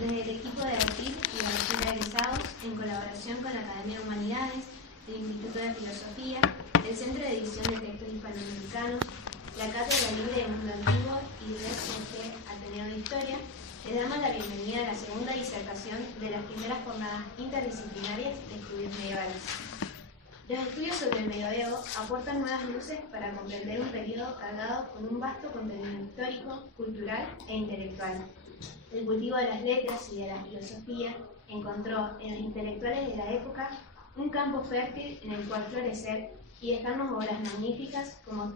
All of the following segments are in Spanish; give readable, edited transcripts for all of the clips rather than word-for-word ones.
desde el equipo de AUTIP y la Lectura de Egresados, en colaboración con la Academia de Humanidades, el Instituto de Filosofía, el Centro de Edición de Textos Hispanoamericanos, la Cátedra Libre de Mundo Antiguo y el SG Ateneo de Historia, les damos la bienvenida a la segunda disertación de las primeras jornadas interdisciplinarias de estudios medievales. Los estudios sobre el medioevo aportan nuevas luces para comprender un periodo cargado con un vasto contenido histórico, cultural e intelectual. El cultivo de las letras y de la filosofía encontró en los intelectuales de la época un campo fértil en el cual florecer y dejarnos obras magníficas como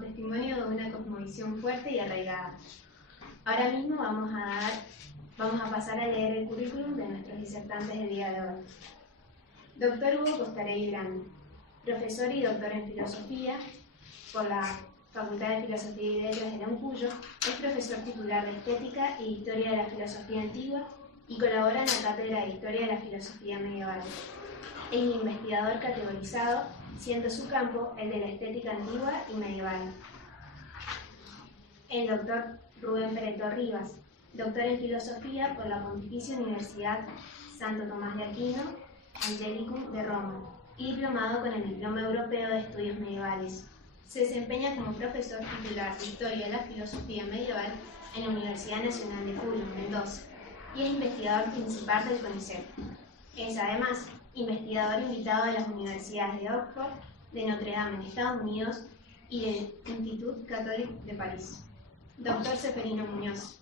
testimonio de una cosmovisión fuerte y arraigada. Ahora mismo vamos a pasar a leer el currículum de nuestros disertantes del día de hoy. Doctor Hugo Costarelli Grande, profesor y doctor en filosofía por la Facultad de Filosofía y Letras de la UNCUYO, es profesor titular de Estética e Historia de la Filosofía Antigua y colabora en la Cátedra de Historia de la Filosofía Medieval. Es investigador categorizado, siendo su campo el de la estética antigua y medieval. El doctor Rubén Pereto Rivas, doctor en Filosofía por la Pontificia Universidad Santo Tomás de Aquino, Angelicum de Roma, y diplomado con el Diploma Europeo de Estudios Medievales. Se desempeña como profesor titular de Historia de la Filosofía Medieval en la Universidad Nacional de Cuyo, Mendoza, y es investigador principal del CONICET. Es además investigador invitado de las universidades de Oxford, de Notre Dame en Estados Unidos y del Institut Catholique de París. Doctor Seferino Muñoz,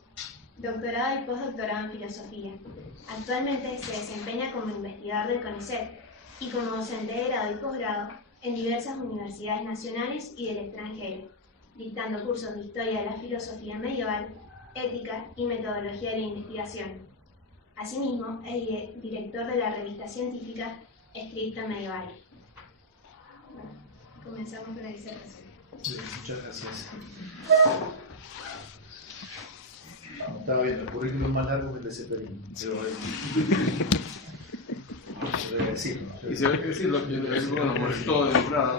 doctorado y postdoctorado en Filosofía. Actualmente se desempeña como investigador del CONICET y como docente de grado y posgrado en diversas universidades nacionales y del extranjero, dictando cursos de Historia de la Filosofía Medieval, Ética y Metodología de la Investigación. Asimismo, es director de la revista científica Scripta Medieval. Bueno, comenzamos con la disertación. Sí, muchas gracias. Estaba viendo el currículum más largo que el de Seferino. Pero voy a decirlo. Y se ve que decirlo, que es bueno, por todo de entrada.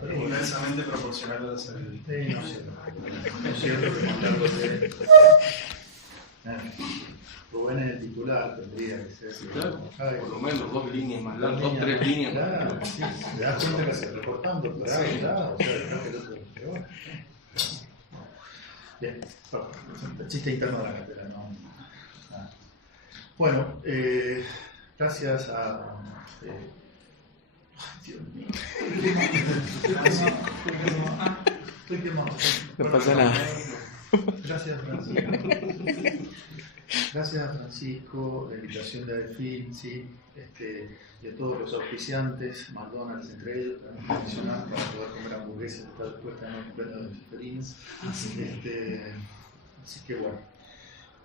Pero Inversamente proporcional a la salud. no sé. No es cierto que más largo que Rubén es el titular, tendría que ser así. Claro, por lo menos 2 líneas más largas, 2 o 3 líneas. Claro, sí. Te das cuenta que se recortando, doctorado, Sí. claro, o sea, dejá que el otro. Pero bueno. Bien, el chiste interno de la cátedra, no. Nada. Bueno, gracias a. Dios mío. Estoy quemado. No pasa nada. Gracias, Francisco. Gracias, Francisco, la invitación de Adefin, sí, y a todos los auspiciantes, McDonald's entre ellos, también mencionar para poder comer hamburguesas, está dispuesta en el cumpleaños de Seferino. Así que bueno,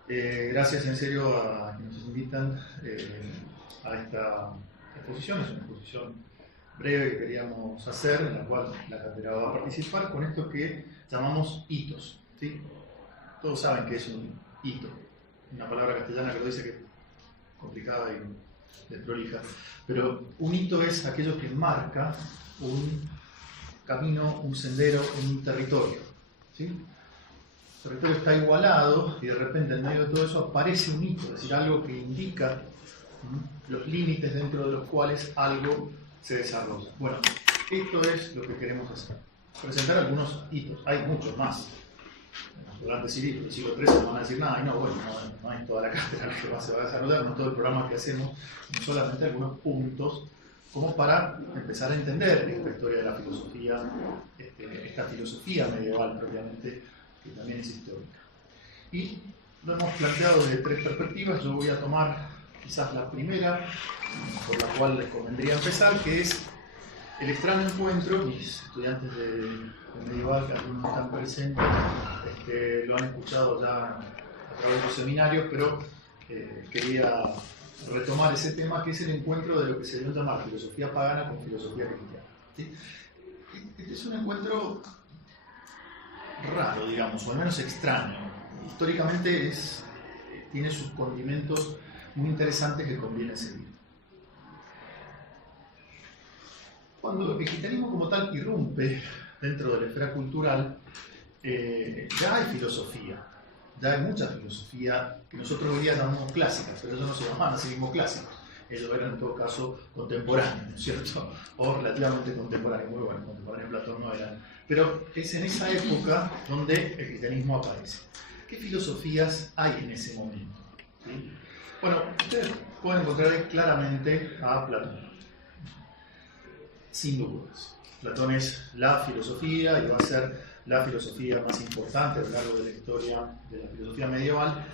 gracias en serio a quienes nos invitan a esta exposición. Es una exposición breve que queríamos hacer, en la cual la cátedra va a participar con esto que llamamos hitos, ¿sí? Todos saben que es un hito, una palabra castellana que lo dice que es complicada y desprolija, pero un hito es aquello que marca un camino, un sendero, un territorio, ¿sí? El territorio está igualado y de repente en medio de todo eso aparece un hito, es decir, algo que indica los límites dentro de los cuales algo se desarrolla. Bueno, esto es lo que queremos hacer, presentar algunos hitos, hay muchos más. Durante el siglo XIII no van a decir nada, y no hay toda la cátedra que se va a desarrollar, no todo el programa que hacemos, solamente algunos puntos, como para empezar a entender esta historia de la filosofía, esta filosofía medieval propiamente, que también es histórica. Y lo hemos planteado desde 3 perspectivas. Yo voy a tomar quizás la primera, por la cual les convendría empezar, que es el extraño encuentro. Mis estudiantes de medieval, que algunos están presentes, lo han escuchado ya a través de los seminarios, pero quería retomar ese tema, que es el encuentro de lo que se debe llamar filosofía pagana con filosofía cristiana, ¿sí? Este es un encuentro raro, digamos, o al menos extraño. Históricamente tiene sus condimentos muy interesantes que conviene seguir. Cuando el cristianismo como tal irrumpe dentro de la esfera cultural, ya hay filosofía. ya hay mucha filosofía que nosotros hoy día llamamos clásicas, pero ellos no se llamaban a sí mismos clásicos. Ellos eran en todo caso contemporáneos, ¿no es cierto? O relativamente contemporáneos, muy bueno, contemporáneos de Platón no eran. Pero es en esa época donde el cristianismo aparece. ¿Qué filosofías hay en ese momento? ¿Sí? Bueno, ustedes pueden encontrar claramente a Platón, sin dudas. Platón es la filosofía y va a ser la filosofía más importante a lo largo de la historia de la filosofía medieval.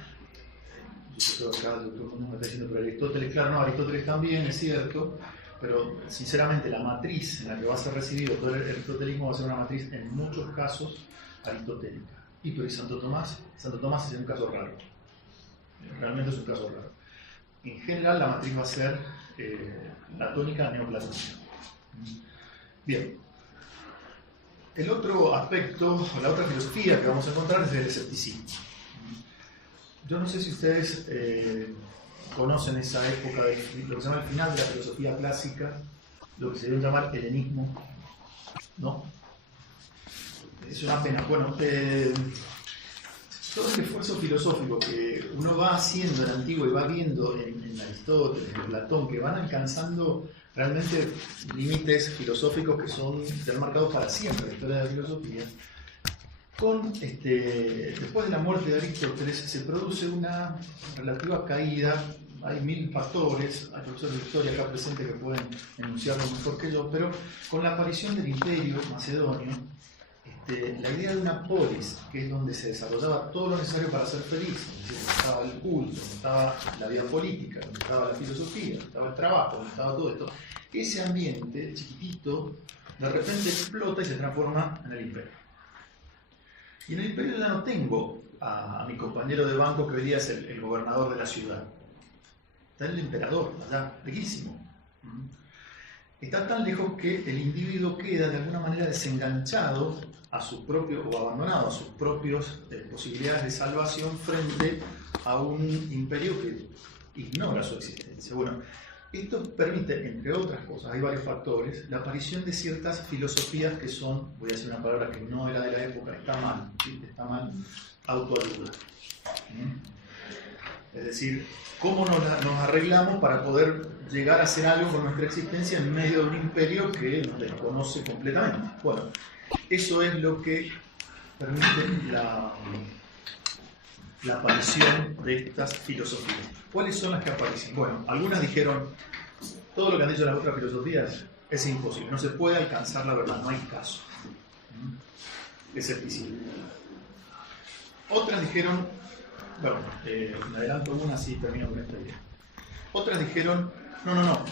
Yo creo que acá el doctor Muñoz me está diciendo, pero Aristóteles, claro, no, Aristóteles también, es cierto, pero sinceramente la matriz en la que va a ser recibido todo el aristotelismo va a ser una matriz en muchos casos aristotélica. Y pero ¿y Santo Tomás? Santo Tomás es un caso raro. Realmente es un caso raro. En general la matriz va a ser la tónica neoplatónica. Bien. El otro aspecto, o la otra filosofía que vamos a encontrar es el escepticismo. Yo no sé si ustedes conocen esa época de lo que se llama el final de la filosofía clásica, lo que se debe llamar helenismo, ¿no? Es una pena. Bueno, todo el esfuerzo filosófico que uno va haciendo en Antiguo y va viendo en Aristóteles, en Platón, que van alcanzando realmente límites filosóficos que son marcados para siempre la historia de la filosofía. Después de la muerte de Aristóteles se produce una relativa caída. Hay 1000 factores, hay profesores de historia acá presentes que pueden enunciarlo mejor que yo, pero con la aparición del imperio macedonio, la idea de una polis, que es donde se desarrollaba todo lo necesario para ser feliz, es decir, donde estaba el culto, donde estaba la vida política, donde estaba la filosofía, donde estaba el trabajo, donde estaba todo esto, ese ambiente chiquitito de repente explota y se transforma en el imperio. Y en el imperio ya no tengo a mi compañero de banco que hoy día es el gobernador de la ciudad. Está el emperador, allá, lejísimo. Está tan lejos que el individuo queda de alguna manera desenganchado a sus propios, o abandonado a sus propias posibilidades de salvación frente a un imperio que ignora su existencia. Bueno, esto permite, entre otras cosas, hay varios factores, la aparición de ciertas filosofías que son, voy a decir una palabra que no era de la época, está mal, ¿sí? Está mal, autoayuda. Es decir, ¿cómo nos arreglamos para poder llegar a hacer algo con nuestra existencia en medio de un imperio que nos desconoce completamente? Bueno, eso es lo que permite la aparición de estas filosofías. ¿Cuáles son las que aparecen? Bueno, algunas dijeron, todo lo que han dicho las otras filosofías es imposible, no se puede alcanzar la verdad, no hay caso. Escepticismo. Otras dijeron, bueno, me adelanto una, así termino con esta idea. Otras dijeron, no,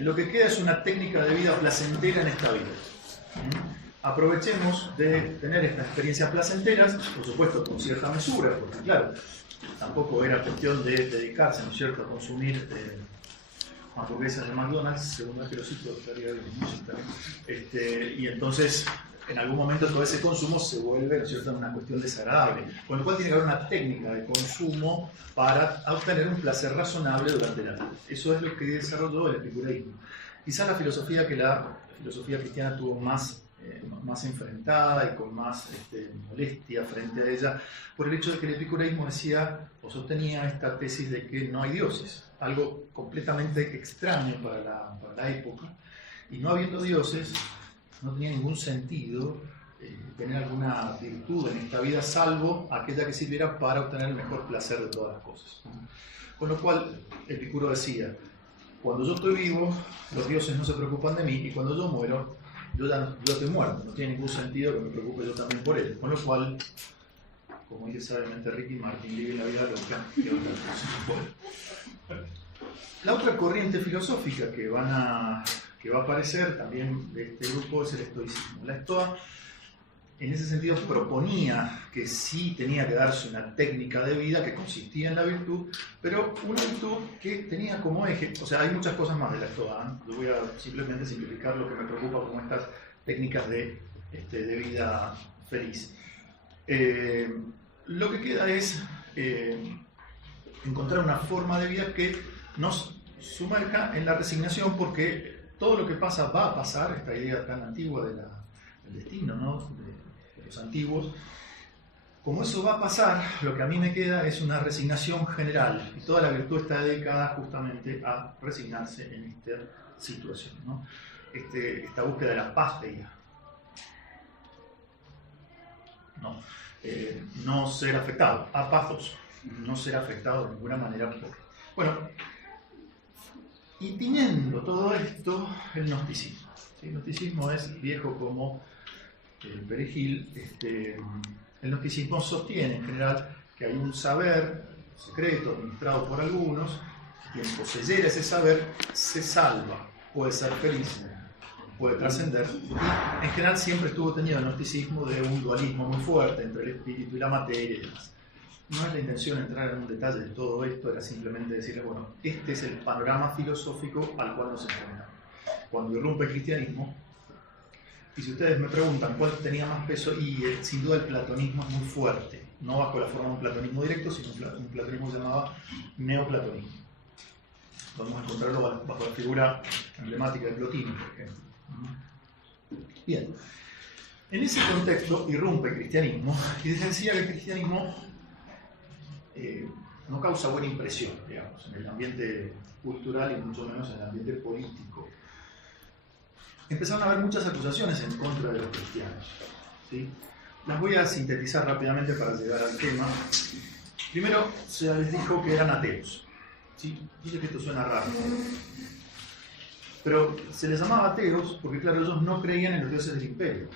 lo que queda es una técnica de vida placentera en esta vida. Aprovechemos de tener estas experiencias placenteras, por supuesto con cierta mesura, porque claro, tampoco era cuestión de dedicarse, ¿no es cierto?, a consumir hamburguesas de McDonald's, según que lo cito, estaría bien, y entonces en algún momento todo ese consumo se vuelve, ¿no es cierto?, una cuestión desagradable, con lo cual tiene que haber una técnica de consumo para obtener un placer razonable durante la vida. Eso es lo que desarrolló el epicureísmo. Quizás la filosofía cristiana tuvo más enfrentada y con más molestia frente a ella, por el hecho de que el epicureísmo decía o sostenía esta tesis de que no hay dioses, algo completamente extraño para la época, y no habiendo dioses no tenía ningún sentido tener alguna virtud en esta vida salvo aquella que sirviera para obtener el mejor placer de todas las cosas. Con lo cual Epicuro decía, cuando yo estoy vivo los dioses no se preocupan de mí, y cuando yo muero yo estoy muerto, no tiene ningún sentido que me preocupe yo también por él. Con lo cual, como dice sabiamente Ricky Martin, vive la vida loca y otras cosas. La otra corriente filosófica que va a aparecer también de este grupo es el estoicismo. La estoa, en ese sentido, proponía que sí tenía que darse una técnica de vida que consistía en la virtud, pero una virtud que tenía como eje, o sea, hay muchas cosas más de la estoa, ¿eh? Yo voy a simplemente simplificar lo que me preocupa como estas técnicas de vida feliz. Lo que queda es encontrar una forma de vida que nos sumerja en la resignación, porque todo lo que pasa va a pasar, esta idea tan antigua del destino, ¿no?, de los antiguos, Como eso va a pasar, lo que a mí me queda es una resignación general, y toda la virtud está dedicada justamente a resignarse en esta situación, ¿no? Esta búsqueda de la paz de ella. No ser afectado, apathos, no ser afectado de ninguna manera por. Bueno, y teniendo todo esto, el gnosticismo. ¿Sí? El gnosticismo es viejo como el perejil. El gnosticismo sostiene en general que hay un saber secreto administrado por algunos, quien poseyera ese saber se salva, puede ser feliz, puede trascender, y en general siempre estuvo tenido el gnosticismo de un dualismo muy fuerte entre el espíritu y la materia y demás. No es la intención entrar en un detalle de todo esto, era simplemente decirle, bueno, este es el panorama filosófico al cual nos enfrentamos. Cuando irrumpe el cristianismo, y si ustedes me preguntan cuál tenía más peso, y sin duda el platonismo es muy fuerte, no bajo la forma de un platonismo directo, sino un platonismo llamado neoplatonismo. Vamos a encontrarlo bajo la figura emblemática de Plotino, por ejemplo. Bien, en ese contexto irrumpe el cristianismo, y les decía que el cristianismo no causa buena impresión, digamos, en el ambiente cultural y mucho menos en el ambiente político. Empezaron a haber muchas acusaciones en contra de los cristianos, ¿sí? Las voy a sintetizar rápidamente para llegar al tema. Primero, se les dijo que eran ateos, ¿sí? Yo sé que esto suena raro, pero se les llamaba ateos porque, claro, ellos no creían en los dioses del imperio,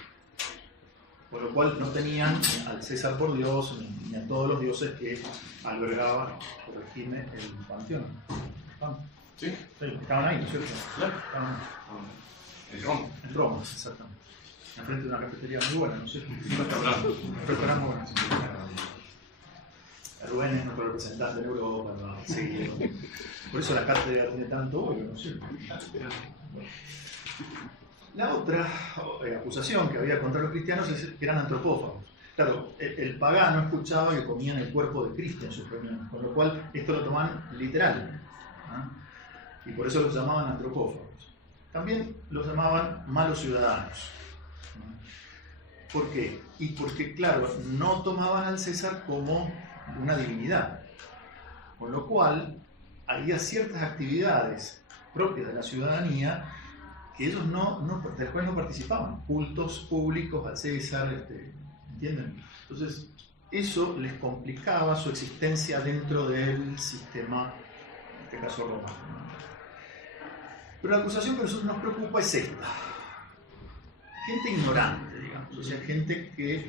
por lo cual no tenían al César por Dios ni a todos los dioses que albergaba, corregime, el panteón. ¿Sí? Sí, estaban ahí, ¿no es cierto? Claro. Estaban En Roma. en Roma, exactamente. Enfrente de una cafetería muy buena, ¿no es cierto? No está hablando. Un restaurante muy bueno. Rubén es nuestro representante en Europa, ¿no? Sí. Por eso la cátedra tiene tanto oro, ¿no es cierto? Bueno. La otra acusación que había contra los cristianos es que eran antropófagos. Claro, el pagano escuchaba que comían el cuerpo de Cristo en sus reuniones, con lo cual esto lo tomaban literal, ¿no? Y por eso los llamaban antropófagos. También los llamaban malos ciudadanos. ¿Por qué? Y porque, claro, no tomaban al César como una divinidad, con lo cual había ciertas actividades propias de la ciudadanía que ellos de las cuales no participaban, cultos públicos al César, ¿entienden? Entonces, eso les complicaba su existencia dentro del sistema, en este caso romano. Pero la acusación que a nosotros nos preocupa es esta. Gente ignorante, digamos, o sea, gente que,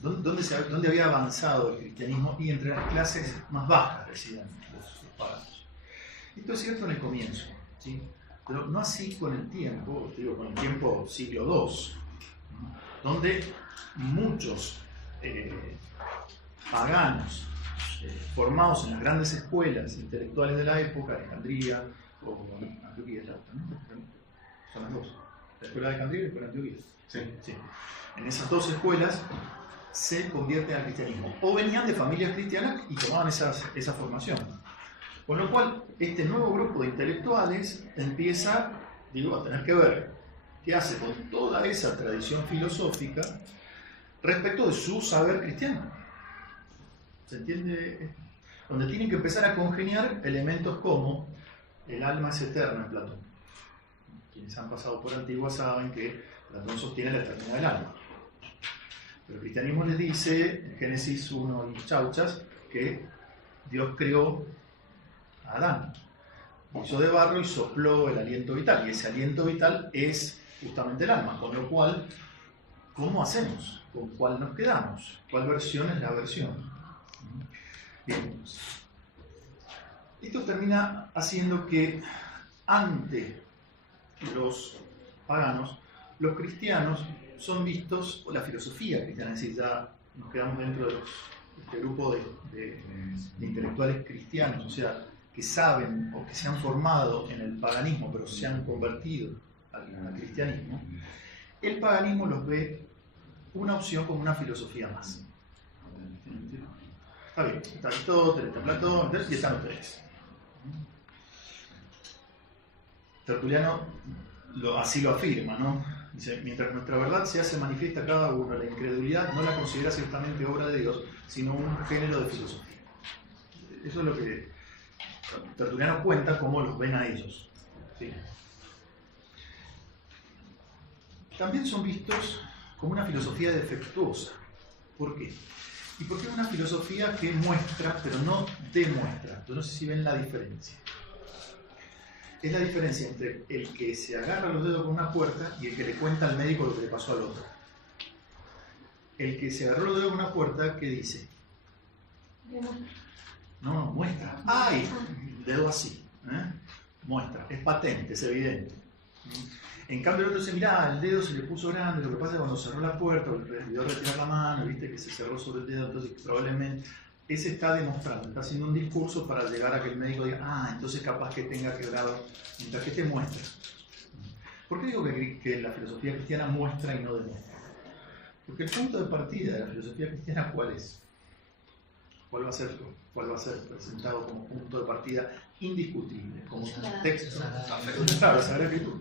¿dónde había avanzado el cristianismo? Y entre las clases más bajas, decían los paganos. Esto es cierto en el comienzo, ¿sí? Pero no así con el tiempo, digo, con el tiempo siglo II, ¿no? Donde muchos paganos formados en las grandes escuelas intelectuales de la época, Alejandría o Antioquía, la otra, ¿no? Son las dos, la escuela de Alejandría y la escuela de Antioquía. Sí. Sí. En esas dos escuelas se convierten al cristianismo, o venían de familias cristianas y tomaban esa formación. Con lo cual, este nuevo grupo de intelectuales empieza, a tener que ver qué hace con toda esa tradición filosófica respecto de su saber cristiano. ¿Se entiende? Donde tienen que empezar a congeniar elementos como el alma es eterna en Platón. Quienes han pasado por Antigua saben que Platón sostiene la eternidad del alma. Pero el cristianismo les dice, en Génesis 1 y Chauchas, que Dios creó a Adán. Hizo de barro y sopló el aliento vital. Y ese aliento vital es justamente el alma. Con lo cual, ¿cómo hacemos? ¿Con cuál nos quedamos? ¿Cuál versión es la versión? Bien. Esto termina haciendo que ante los paganos, los cristianos son vistos, o la filosofía cristiana, es decir, ya nos quedamos dentro de este grupo de intelectuales cristianos, o sea, que saben o que se han formado en el paganismo, pero se han convertido al cristianismo. El paganismo los ve una opción como una filosofía más. Está bien, está Aristóteles, está Platón, y están ustedes. Tertuliano así lo afirma, ¿no? Dice, mientras nuestra verdad se hace manifiesta a cada uno, la incredulidad no la considera ciertamente obra de Dios, sino un género de filosofía. Eso es lo que Tertuliano cuenta, cómo los ven a ellos. ¿Sí? También son vistos como una filosofía defectuosa. ¿Por qué? Y porque es una filosofía que muestra, pero no demuestra. Yo no sé si ven la diferencia. Es la diferencia entre el que se agarra los dedos con una puerta y el que le cuenta al médico lo que le pasó al otro. El que se agarró los dedos con una puerta, ¿qué dice? No, muestra. ¡Ay! Dedo así. Muestra. Es patente, es evidente. En cambio el otro dice, mirá, el dedo se le puso grande, lo que pasa es que cuando cerró la puerta, olvidó retirar la mano, viste que se cerró sobre el dedo, entonces probablemente ese está demostrando, está haciendo un discurso para llegar a que el médico diga, entonces capaz que tenga quebrado, mientras que te muestra. ¿Por qué digo que la filosofía cristiana muestra y no demuestra? Porque el punto de partida de la filosofía cristiana, ¿cuál es? ¿Cuál va a ser presentado como punto de partida indiscutible, como texto? Claro, la Sagrada Escritura.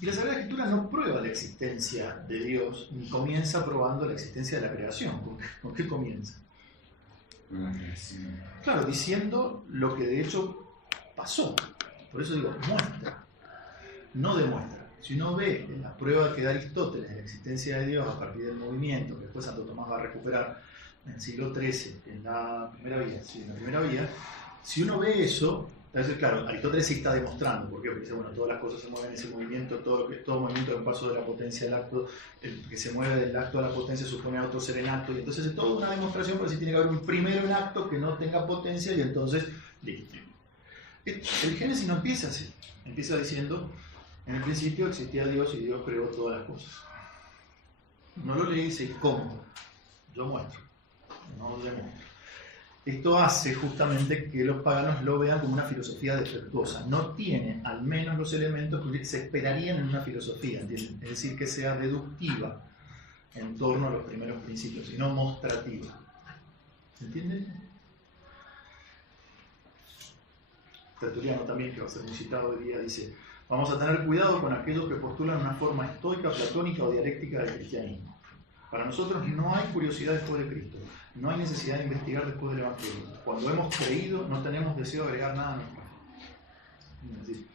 Y la Sagrada Escritura no prueba la existencia de Dios, ni comienza probando la existencia de la creación. ¿Con qué comienza? Claro, diciendo lo que de hecho pasó. Por eso digo, muestra, no demuestra. Si uno ve en la prueba que da Aristóteles de la existencia de Dios a partir del movimiento, que después Santo Tomás va a recuperar en el siglo XIII, en la primera vía, si uno ve eso, entonces, claro, Aristóteles sí está demostrando, ¿por qué? Porque dice, bueno, todas las cosas se mueven en ese movimiento, todo movimiento es un paso de la potencia al acto, el que se mueve del acto a la potencia supone a otro ser en acto, y entonces es toda una demostración, pero sí tiene que haber un primero en acto que no tenga potencia, y entonces, listo. El Génesis no empieza así, empieza diciendo, en el principio existía Dios y Dios creó todas las cosas. No lo le dice cómo, yo muestro, no lo demuestro. Esto hace justamente que los paganos lo vean como una filosofía defectuosa. No tiene al menos los elementos que se esperarían en una filosofía, ¿entienden? Es decir, que sea deductiva en torno a los primeros principios, sino mostrativa. ¿Se entiende? Tertuliano también, que va a ser muy citado hoy día, dice: vamos a tener cuidado con aquellos que postulan una forma estoica, platónica o dialéctica del cristianismo. Para nosotros no hay curiosidad después de Cristo. No hay necesidad de investigar después del Evangelio. Cuando hemos creído, no tenemos deseo de agregar nada a nuestra fe. Es decir,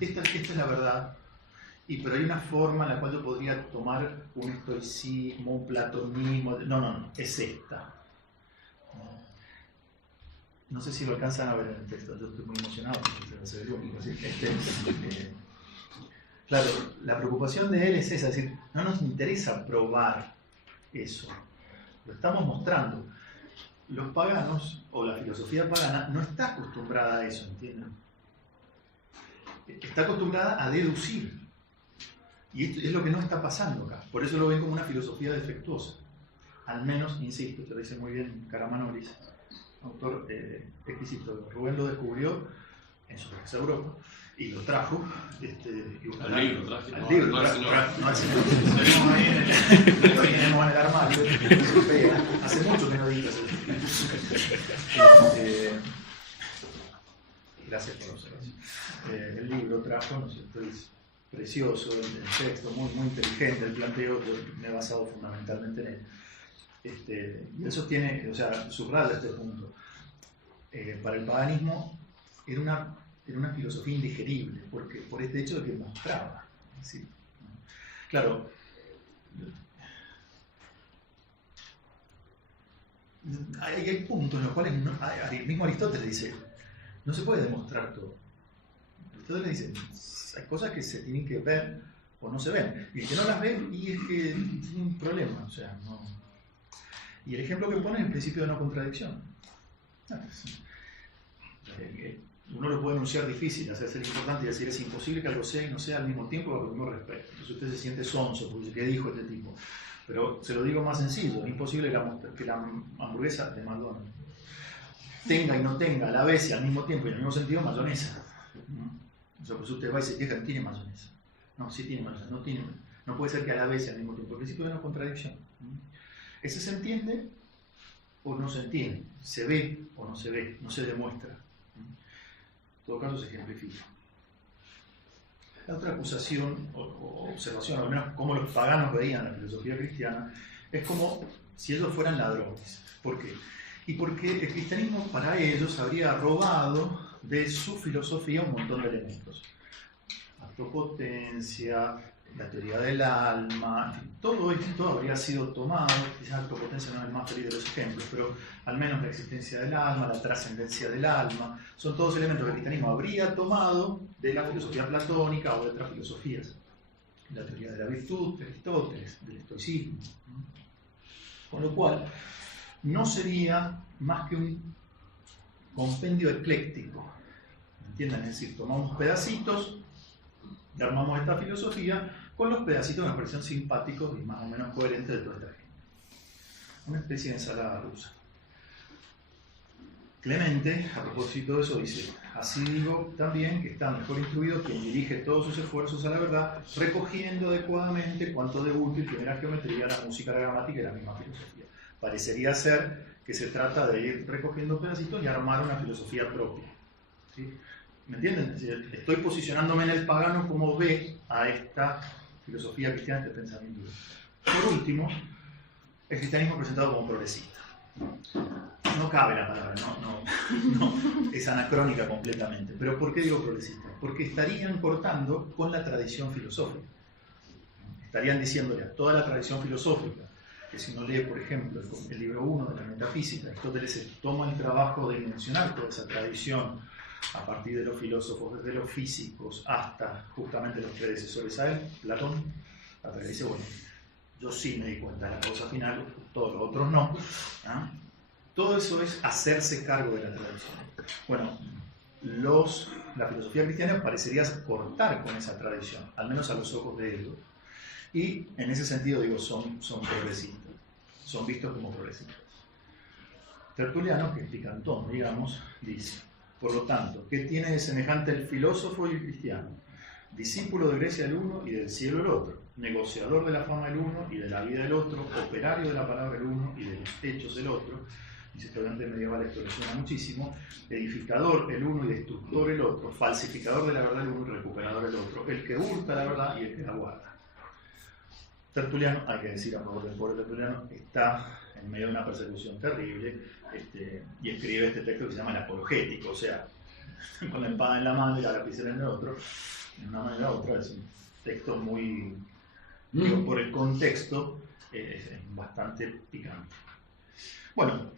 esta es la verdad, pero hay una forma en la cual yo podría tomar un estoicismo, un platonismo. No, es esta. No sé si lo alcanzan a ver en el texto, yo estoy muy emocionado porque debe ser el único. Claro, la preocupación de él es esa, es decir, no nos interesa probar eso. Lo estamos mostrando. Los paganos, o la filosofía pagana, no está acostumbrada a eso, ¿entienden? Está acostumbrada a deducir. Y esto es lo que no está pasando acá. Por eso lo ven como una filosofía defectuosa. Al menos, insisto, te lo dice muy bien Karamanolis, autor exquisito. Rubén lo descubrió en su viaje a Europa y lo trajo. Al libro traje. Al libro, no al señor. No al señor. Tenemos ahí tenemos en el armario. Hace mucho que no digas gracias por la observación. El libro trajo, ¿no es cierto? Es precioso, el texto muy inteligente, el planteo, yo me he basado fundamentalmente en él. Y eso tiene, o sea, subraya este punto. Para el paganismo era una filosofía indigerible, porque por este hecho de que mostraba. ¿Sí? Claro, hay puntos en los cuales el mismo Aristóteles dice, no se puede demostrar todo. Aristóteles dice, hay cosas que se tienen que ver o no se ven, y el que no las ve, y es que tiene un problema, o sea, no. Y el ejemplo que pone es el principio de no contradicción. Uno lo puede enunciar difícil, hacer importante y decir es imposible que algo sea y no sea al mismo tiempo bajo el mismo respeto. Entonces usted se siente sonso, porque ¿qué dijo este tipo? Pero se lo digo más sencillo, es imposible que la hamburguesa de McDonald's tenga y no tenga a la vez y al mismo tiempo y en el mismo sentido mayonesa. O sea, pues usted va y se queja, tiene mayonesa. No, sí tiene mayonesa, no puede ser que a la vez y al mismo tiempo. El principio de no contradicción. Ese se entiende o no se entiende, se ve o no se ve, no se demuestra. En todo caso se ejemplifica. La otra acusación o observación, al menos como los paganos veían la filosofía cristiana, es como si ellos fueran ladrones. ¿Por qué? Y porque el cristianismo para ellos habría robado de su filosofía un montón de elementos. Autopotencia, la teoría del alma, en fin, todo esto habría sido tomado, quizás autopotencia no es el más feliz de los ejemplos, pero al menos la existencia del alma, la trascendencia del alma, son todos elementos que el cristianismo habría tomado de la filosofía platónica o de otras filosofías. La teoría de la virtud de Aristóteles, del estoicismo. Con lo cual, no sería más que un compendio ecléctico. ¿Entienden? Es decir, tomamos pedacitos y armamos esta filosofía con los pedacitos que me parecen simpáticos y más o menos coherentes de toda esta gente. Una especie de ensalada rusa. Clemente, a propósito de eso, dice: así digo también que está mejor instruido quien dirige todos sus esfuerzos a la verdad, recogiendo adecuadamente cuanto de útil tiene la geometría, la música, la gramática y la misma filosofía. Parecería ser que se trata de ir recogiendo pedacitos y armar una filosofía propia. ¿Sí? ¿Me entienden? Estoy posicionándome en el pagano como ve a esta filosofía cristiana, este pensamiento. Por último, el cristianismo presentado como progresista. No cabe la palabra, no, es anacrónica completamente. Pero ¿por qué digo progresista? Porque estarían cortando con la tradición filosófica. Estarían diciéndole a toda la tradición filosófica que si uno lee, por ejemplo, el libro 1 de la Metafísica, Aristóteles se toma el trabajo de mencionar toda esa tradición a partir de los filósofos, desde los físicos hasta justamente los predecesores a él, Platón, hasta que dice, bueno, yo sí me di cuenta de la causa final, todos los otros no. ¿Ah? Todo eso es hacerse cargo de la tradición. Bueno, la filosofía cristiana parecería cortar con esa tradición, al menos a los ojos de ellos. Y en ese sentido, digo, son progresistas, son vistos como progresistas. Tertuliano, que es picantón, digamos, dice: por lo tanto, ¿qué tiene de semejante el filósofo y el cristiano? Discípulo de Grecia el uno y del cielo el otro, negociador de la fama el uno y de la vida el otro, operario de la palabra el uno y de los hechos el otro. Dice estudiante medieval, esto le suena muchísimo. Edificador el uno y destructor el otro, falsificador de la verdad el uno y recuperador el otro, el que hurta la verdad y el que la guarda. Tertuliano, hay que decir a favor del pobre Tertuliano, está en medio de una persecución terrible y escribe este texto que se llama el Apologético, o sea, con la espada en la mano y la lapicera en el otro, en una manera u otra. Es un texto muy, digo, por el contexto, es bastante picante. Bueno,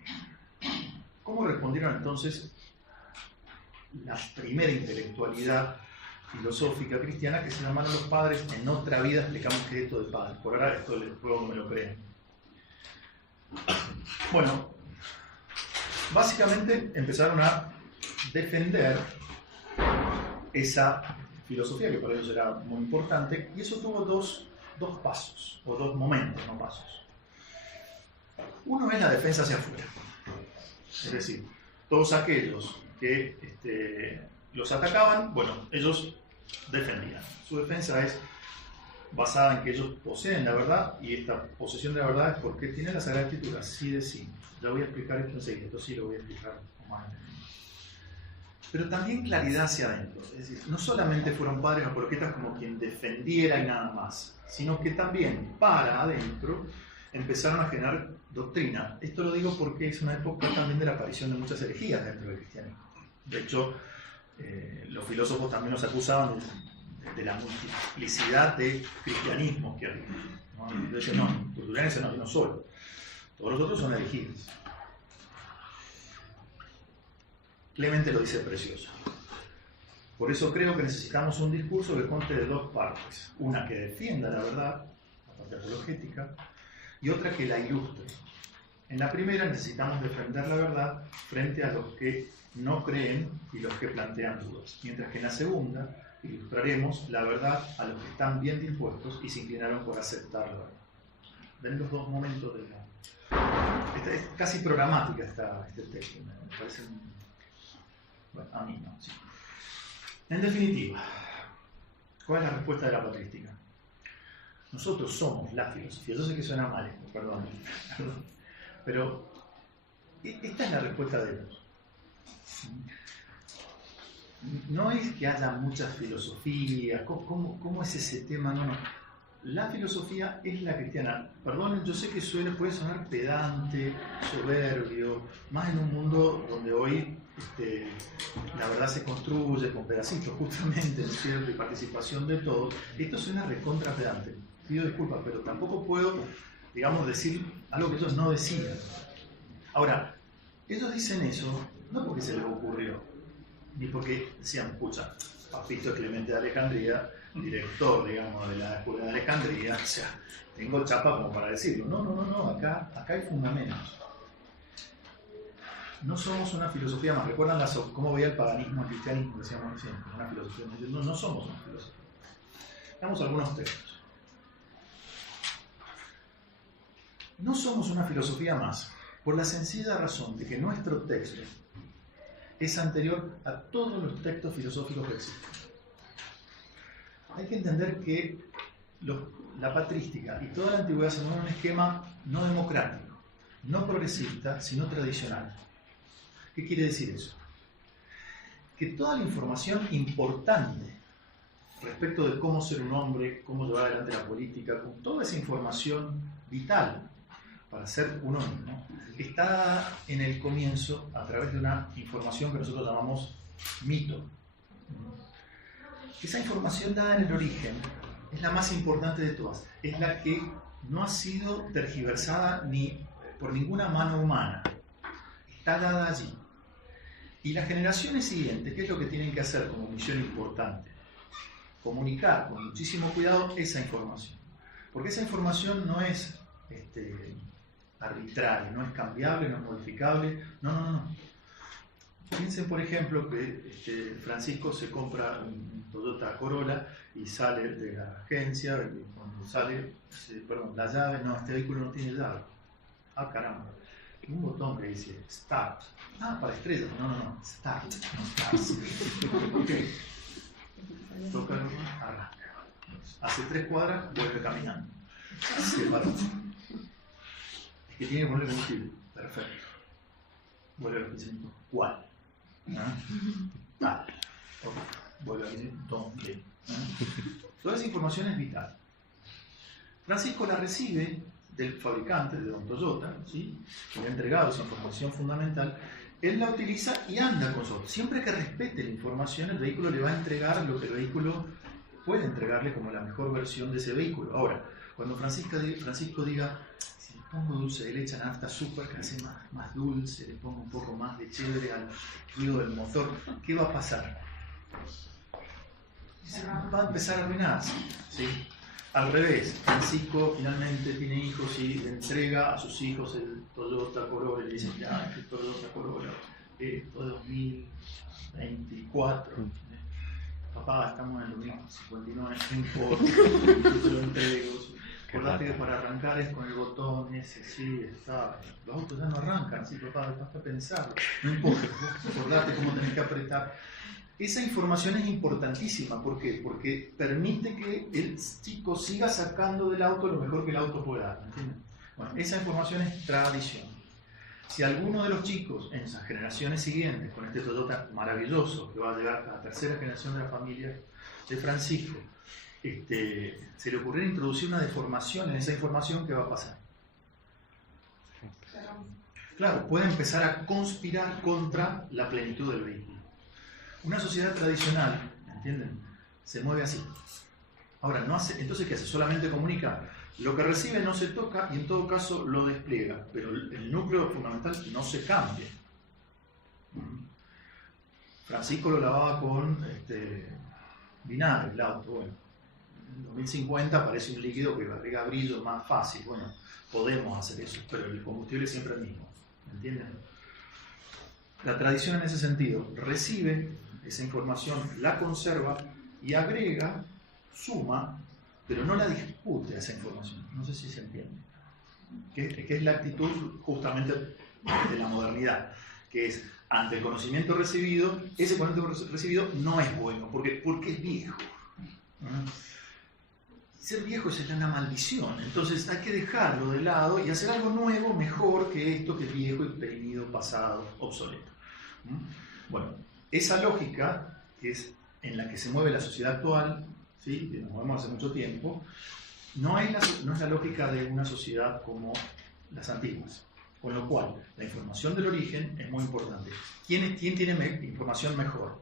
¿cómo respondieron entonces la primera intelectualidad filosófica cristiana que se llamaron los padres? En otra vida explicamos qué es esto de padres. Por ahora esto les ruego que me lo crean. Bueno, básicamente empezaron a defender esa filosofía que para ellos era muy importante, y eso tuvo dos pasos, o dos momentos, no pasos. Uno es la defensa hacia afuera, es decir, todos aquellos que los atacaban, bueno, ellos defendían. Su defensa es basada en que ellos poseen la verdad, y esta posesión de la verdad es porque tiene la Sagrada Escritura, así de simple. Ya voy a explicar esto enseguida, esto sí lo voy a explicar con más entendimiento. Pero también claridad hacia adentro, es decir, no solamente fueron padres apologetas como quien defendiera y nada más, sino que también para adentro empezaron a generar doctrina. Esto lo digo porque es una época también de la aparición de muchas herejías dentro del cristianismo. De hecho, los filósofos también los acusaban de la multiplicidad de cristianismos que había. ¿No? De hecho, no, Tertuliano no vino solo. Todos los otros son herejías. Clemente lo dice precioso. Por eso creo que necesitamos un discurso que conste de dos partes. Una que defienda la verdad, la parte apologética, y otra que la ilustre. En la primera necesitamos defender la verdad frente a los que no creen y los que plantean dudas, mientras que en la segunda ilustraremos la verdad a los que están bien dispuestos y se inclinaron por aceptar la verdad. ¿Ven los dos momentos de la... Es casi programática este texto, me parece... Bueno, a mí no, sí. En definitiva, ¿cuál es la respuesta de la patrística? Nosotros somos la filosofía. Yo sé que suena mal esto, perdón. Pero esta es la respuesta de Dios. No es que haya muchas filosofías. ¿Cómo es ese tema? No. la filosofía es la cristiana. Perdón, yo sé que puede sonar pedante, soberbio, más en un mundo donde hoy la verdad se construye con pedacitos justamente, ¿no es cierto?, y participación de todos. Esto suena recontra pedante. Pido disculpas, pero tampoco puedo, digamos, decir algo que ellos no decían. Ahora, ellos dicen eso no porque se les ocurrió, ni porque decían, escucha, Papito Clemente de Alejandría, director, digamos, de la Escuela de Alejandría, o sea, tengo chapa como para decirlo. No, acá hay fundamentos. No somos una filosofía más. ¿Recuerdan cómo veía el paganismo, el cristianismo? Decíamos siempre, una filosofía. No somos una filosofía. Veamos algunos textos. No somos una filosofía más, por la sencilla razón de que nuestro texto es anterior a todos los textos filosóficos que existen. Hay que entender que la patrística y toda la antigüedad se mueve en un esquema no democrático, no progresista, sino tradicional. ¿Qué quiere decir eso? Que toda la información importante respecto de cómo ser un hombre, cómo llevar adelante la política, con toda esa información vital para ser uno mismo, está dada en el comienzo a través de una información que nosotros llamamos mito. Esa información dada en el origen es la más importante de todas, es la que no ha sido tergiversada ni por ninguna mano humana, está dada allí. Y las generaciones siguientes, ¿qué es lo que tienen que hacer como misión importante? Comunicar con muchísimo cuidado esa información, porque esa información no es arbitraria, no es cambiable, no es modificable, no. Piensen, por ejemplo, que Francisco se compra un Toyota Corolla y sale de la agencia, y cuando sale, dice, perdón, la llave, no, este vehículo no tiene llave. Ah, caramba. Un botón que dice Start. Ah, para estrellas. No, Start, no Stars. Ok. Toca, arranca. Hace 3 cuadras, vuelve caminando. Se paró. Es que tiene que ponerle combustible. Perfecto. Vuelve a los 15 minutos. ¿Cuál? Tal. Vuelve a decir dónde. Toda esa información es vital. Francisco la recibe del fabricante, de Don Toyota, ¿sí?, que le ha entregado esa información fundamental. Él la utiliza y anda con nosotros. Siempre que respete la información, el vehículo le va a entregar lo que el vehículo puede entregarle como la mejor versión de ese vehículo. Ahora, cuando Francisco diga, si le pongo dulce de leche a nafta súper, que hace más dulce, le pongo un poco más de chévere al ruido del motor, ¿qué va a pasar? Va a empezar a arruinarse, ¿sí? Al revés, Francisco finalmente tiene hijos y le entrega a sus hijos el Toyota Corolla y le dice, ya, este Toyota Corolla, esto de 2024. Papá, estamos en el 2059, no importa, yo te lo entrego. Acordate que para arrancar es con el botón ese, sí, está. Los autos ya no arrancan, sí, papá, basta pensarlo. No importa, acordate cómo tenés que apretar. Esa información es importantísima. ¿Por qué? Porque permite que el chico siga sacando del auto lo mejor que el auto pueda dar. ¿Entienden? Bueno, esa información es tradición. Si alguno de los chicos en esas generaciones siguientes, con este Toyota maravilloso que va a llegar a la 3ª generación de la familia de Francisco, se le ocurriera introducir una deformación en esa información, ¿qué va a pasar? Claro, puede empezar a conspirar contra la plenitud del vehículo. Una sociedad tradicional, ¿entienden?, se mueve así. Ahora, no hace, entonces, ¿qué hace? Solamente comunica. Lo que recibe no se toca y en todo caso lo despliega, pero el núcleo fundamental no se cambia. Francisco lo lavaba con vinagre, el auto. Bueno, en 2050 aparece un líquido que agrega brillo más fácil. Bueno, podemos hacer eso, pero el combustible es siempre el mismo. ¿Entienden? La tradición en ese sentido recibe esa información, la conserva y agrega, suma, pero no la discute a esa información. No sé si se entiende. Que es la actitud justamente de la modernidad, que es, ante el conocimiento recibido, ese conocimiento recibido no es bueno, porque es viejo. Ser viejo es una maldición, entonces hay que dejarlo de lado y hacer algo nuevo, mejor que esto que es viejo, exprimido, pasado, obsoleto. Bueno, esa lógica, que es en la que se mueve la sociedad actual, ¿sí?, que nos movemos hace mucho tiempo, no es la lógica de una sociedad como las antiguas. Con lo cual, la información del origen es muy importante. ¿Quién tiene información mejor?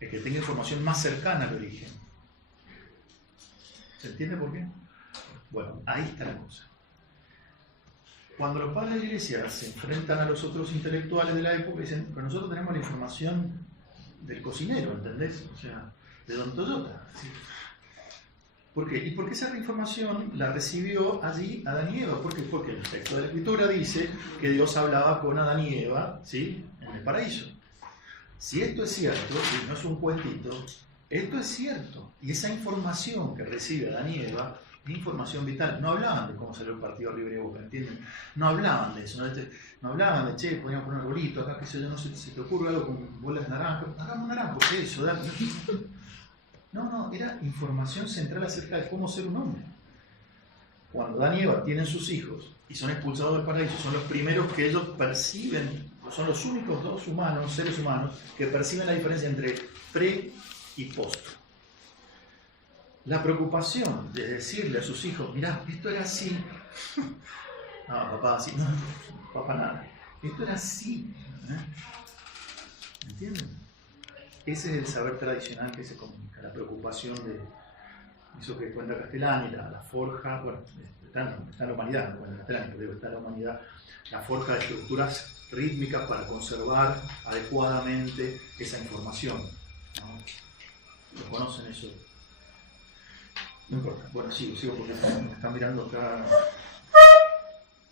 El que tenga información más cercana al origen. ¿Se entiende por qué? Bueno, ahí está la cosa. Cuando los padres de la iglesia se enfrentan a los otros intelectuales de la época, dicen, pero nosotros tenemos la información del cocinero, ¿entendés? O sea, de Don Toyota. ¿Sí? ¿Por qué? Y porque esa información la recibió allí Adán y Eva. ¿Por qué? Porque el texto de la Escritura dice que Dios hablaba con Adán y Eva, ¿sí?, en el paraíso. Si esto es cierto, y no es un cuentito, esto es cierto. Y esa información que recibe Adán y Eva es información vital. No hablaban de cómo salió el partido River y Boca, ¿entienden? No hablaban de eso. No hablaban de, che, podríamos poner un arbolito acá, qué sé yo, no sé si te ocurre algo con bolas naranjas. Hagamos un naranjo, ¿qué es eso? No, era información central acerca de cómo ser un hombre. Cuando Adán y Eva tienen sus hijos y son expulsados del paraíso, son los primeros que ellos perciben, son los únicos dos humanos, seres humanos, que perciben la diferencia entre pre y post. La preocupación de decirle a sus hijos, mirá, esto era así. No, papá, así. No, papá, nada. Esto era así. ¿Entienden? Ese es el saber tradicional que se comunica, la preocupación de eso que cuenta Castellani, la forja, bueno, está en la humanidad, no cuenta Castellani, pero está en la humanidad, la forja de estructuras rítmicas para conservar adecuadamente esa información, ¿no? ¿Lo conocen eso? No importa, bueno, sigo porque me están mirando acá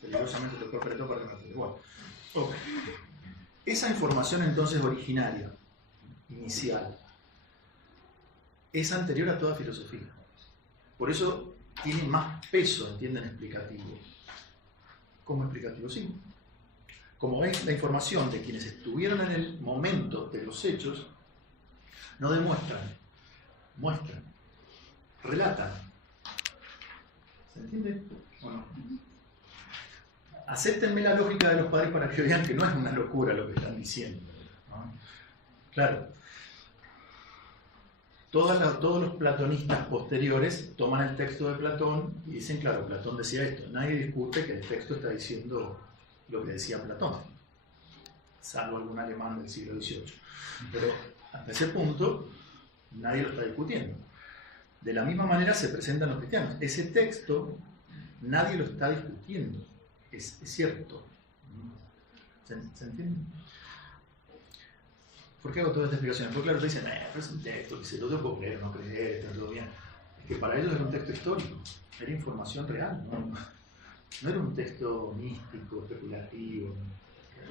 peligrosamente tocó apretó para que bueno. Okay. Esa información entonces originaria, inicial, es anterior a toda filosofía. Por eso tiene más peso, ¿entienden? Explicativo. ¿Cómo explicativo? Sí. Como es la información de quienes estuvieron en el momento de los hechos, no demuestran, muestran, relatan. ¿Se entiende? Bueno. Acéptenme la lógica de los padres para que vean que no es una locura lo que están diciendo, ¿no? Claro. Todos los platonistas posteriores toman el texto de Platón y dicen, claro, Platón decía esto. Nadie discute que el texto está diciendo lo que decía Platón, salvo algún alemán del siglo XVIII. Pero hasta ese punto nadie lo está discutiendo. De la misma manera se presentan los cristianos. Ese texto nadie lo está discutiendo. Es cierto. ¿Se entiende? ¿Por qué hago toda esta explicación? Porque claro, ustedes dicen, pero es un texto, que se lo puedo creer, no creer, está todo bien. Es que para ellos era un texto histórico, era información real, no era un texto místico, especulativo,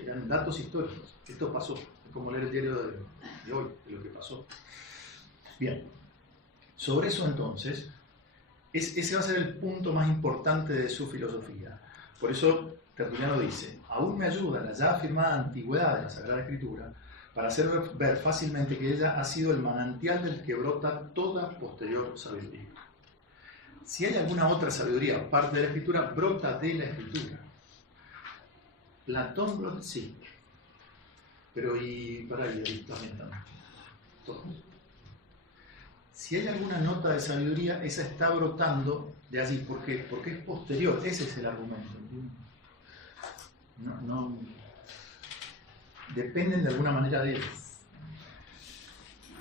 eran datos históricos. Esto pasó, es como leer el diario de hoy, de lo que pasó. Bien, sobre eso entonces, ese va a ser el punto más importante de su filosofía. Por eso Tertuliano dice, aún me ayuda la ya afirmada antigüedad de la Sagrada Escritura para hacer ver fácilmente que ella ha sido el manantial del que brota toda posterior sabiduría. Si hay alguna otra sabiduría, parte de la Escritura, brota de la Escritura. Platón brota, sí. Pero y para ahí también. Todos. Si hay alguna nota de sabiduría, esa está brotando de allí. ¿Por qué? Porque es posterior. Ese es el argumento. No dependen de alguna manera de ellos.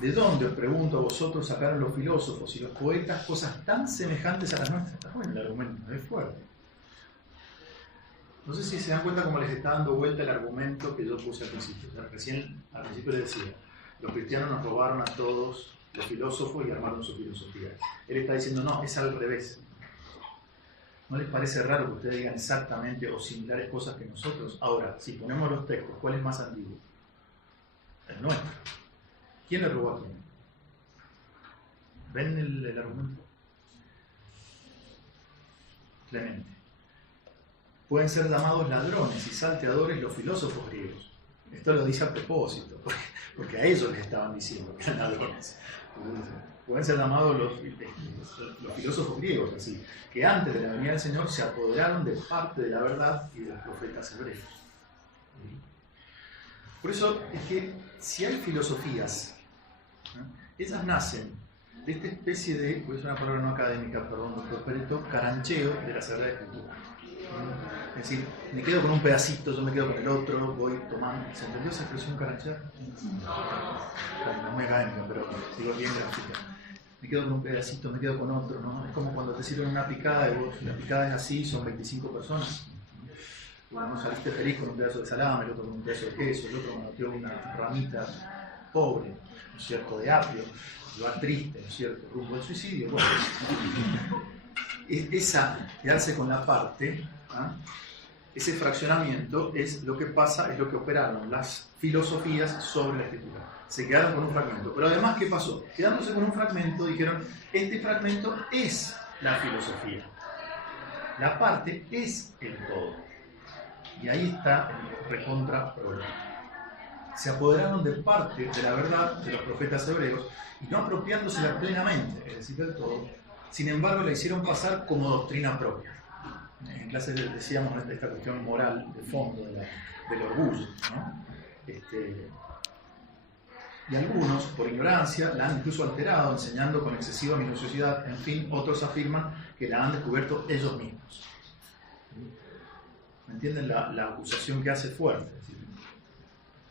¿De dónde, os pregunto a vosotros, sacaron los filósofos y los poetas cosas tan semejantes a las nuestras? Está bueno el argumento, es fuerte. No sé si se dan cuenta cómo les está dando vuelta el argumento que yo puse al principio. O sea, recién al principio les decía, los cristianos nos robaron a todos los filósofos y armaron su filosofía. Él está diciendo, no, es al revés. ¿No les parece raro que ustedes digan exactamente o similares cosas que nosotros? Ahora, si ponemos los textos, ¿cuál es más antiguo? El nuestro. ¿Quién le robó a quién? ¿Ven el argumento? Clemente. Pueden ser llamados ladrones y salteadores los filósofos griegos. Esto lo dice a propósito, porque a ellos les estaban diciendo que eran ladrones. Pueden ser llamados los filósofos griegos, así, que antes de la venida del Señor se apoderaron de parte de la verdad y de los profetas hebreos. Por eso es que si hay filosofías, ellas nacen de esta especie de, voy a usar una palabra no académica, perdón, doctor Pereto, carancheo de la Sagrada Escritura. Es decir, me quedo con un pedacito, yo me quedo con el otro, voy tomando. ¿Se entendió esa expresión caranchear? No es muy académica, pero digo bien gráfica. Me quedo con un pedacito, me quedo con otro, ¿no? Es como cuando te sirven una picada y vos, la picada es así, son 25 personas. Uno saliste feliz con un pedazo de salame, el otro con un pedazo de queso, el otro metió una ramita pobre, ¿no es cierto?, de apio, y va triste, ¿no es cierto?, rumbo al suicidio. Bueno, esa, quedarse con la parte, ¿ah? Ese fraccionamiento es lo que pasa, es lo que operaron las filosofías sobre la escritura. Se quedaron con un fragmento. Pero además, ¿qué pasó? Quedándose con un fragmento, dijeron, este fragmento es la filosofía. La parte es el todo. Y ahí está el recontra problema. Se apoderaron de parte de la verdad de los profetas hebreos y no apropiándosela plenamente, es decir, del todo. Sin embargo, la hicieron pasar como doctrina propia. En clase decíamos esta cuestión moral de fondo del orgullo, ¿no? Y algunos, por ignorancia, la han incluso alterado, enseñando con excesiva minuciosidad. En fin, otros afirman que la han descubierto ellos mismos. ¿Me entienden la acusación que hace fuerte?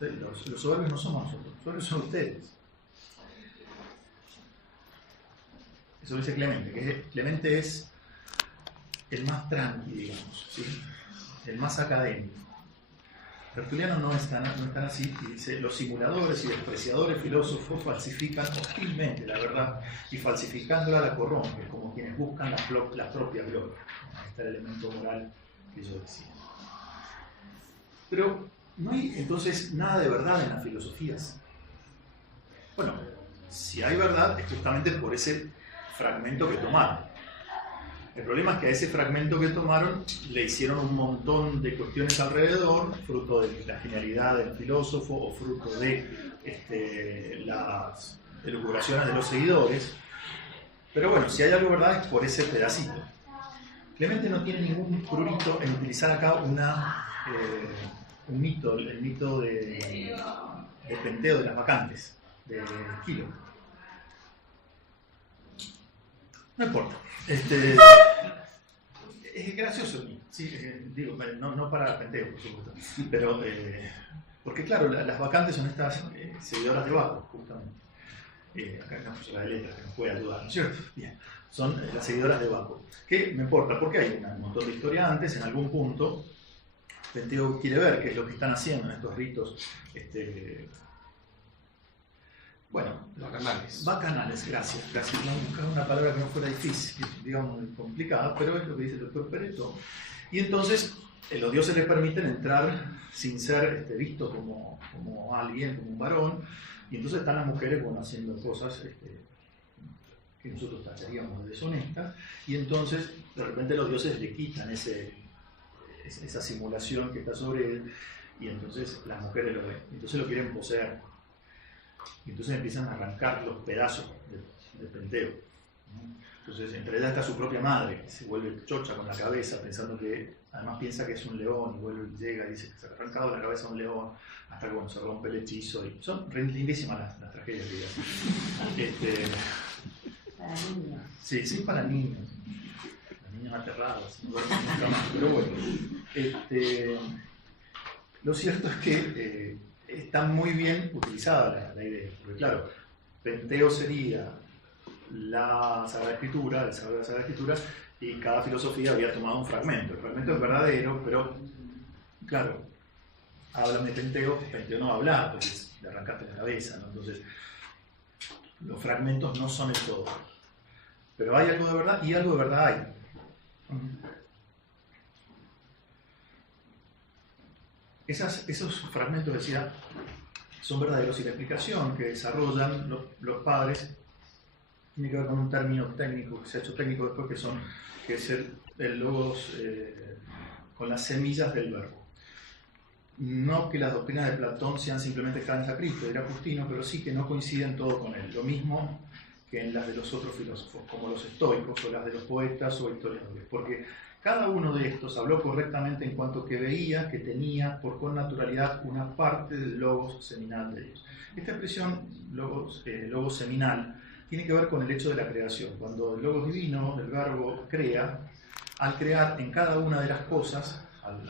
Es decir, los soberbios no somos nosotros, los soberbios son ustedes. Eso dice Clemente, que Clemente es el más tranqui, digamos, ¿sí? El más académico. Tertuliano no es tan así, y dice, los simuladores y despreciadores filósofos falsifican hostilmente la verdad y falsificándola la corrompen, como quienes buscan la propia gloria. Ahí está el elemento moral que yo decía. Pero no hay entonces nada de verdad en las filosofías. Bueno, si hay verdad es justamente por ese fragmento que tomaron. El problema es que a ese fragmento que tomaron le hicieron un montón de cuestiones alrededor, fruto de la genialidad del filósofo o fruto de las elucubraciones de los seguidores. Pero bueno, si hay algo verdad es por ese pedacito. Clemente no tiene ningún prurito en utilizar acá un mito, el mito de Penteo de las vacantes, de Quilo. No importa. Es gracioso el mito, sí, digo, no para Penteo, por supuesto, pero porque claro, las vacantes son estas seguidoras de Baco, justamente. Acá tenemos la de letras que nos puede ayudar, ¿no es cierto? Bien, son las seguidoras de Baco. ¿Qué me importa? Porque hay un montón de historiantes, en algún punto Penteo quiere ver qué es lo que están haciendo en estos ritos. Bueno, bacanales, gracias. No buscaba una palabra que no fuera difícil, digamos, complicada, pero es lo que dice el doctor Pereto. Y entonces los dioses les permiten entrar sin ser vistos como alguien, como un varón, y entonces están las mujeres haciendo cosas que nosotros tacharíamos de deshonestas, y entonces de repente los dioses le quitan esa simulación que está sobre él, y entonces las mujeres lo ven, entonces lo quieren poseer. Y entonces empiezan a arrancar los pedazos de Penteo. Entonces, entre ellas está su propia madre, que se vuelve chocha con la cabeza, pensando que, además piensa que es un león, y vuelve y llega y dice que se ha arrancado la cabeza a un león, hasta que se rompe el hechizo. Y son lindísimas las tragedias que hacen. Para niños. Sí, para niños. Las niñas aterradas, no duermen nunca más. Pero bueno, lo cierto es que está muy bien utilizada la idea, porque claro, Penteo sería la Sagrada Escritura, el desarrollo de la Sagrada Escritura, y cada filosofía había tomado un fragmento. El fragmento es verdadero, pero claro, hablan de Penteo no va a hablar, porque le arrancaste la cabeza, ¿no? Entonces, los fragmentos no son el todo. Pero hay algo de verdad y algo de verdad hay. Esos fragmentos, decía, son verdaderos y la explicación que desarrollan los padres tiene que ver con un término técnico que se ha hecho técnico después, que es el logos con las semillas del verbo. No que las doctrinas de Platón sean simplemente extrañas a Cristo, era Agustino, pero sí que no coinciden todo con él. Lo mismo que en las de los otros filósofos, como los estoicos o las de los poetas o historiadores, porque cada uno de estos habló correctamente en cuanto que veía que tenía por connaturalidad una parte del logos seminal de ellos. Esta expresión logos seminal tiene que ver con el hecho de la creación. Cuando el Logos divino, el Verbo, crea, al crear en cada una de las cosas, al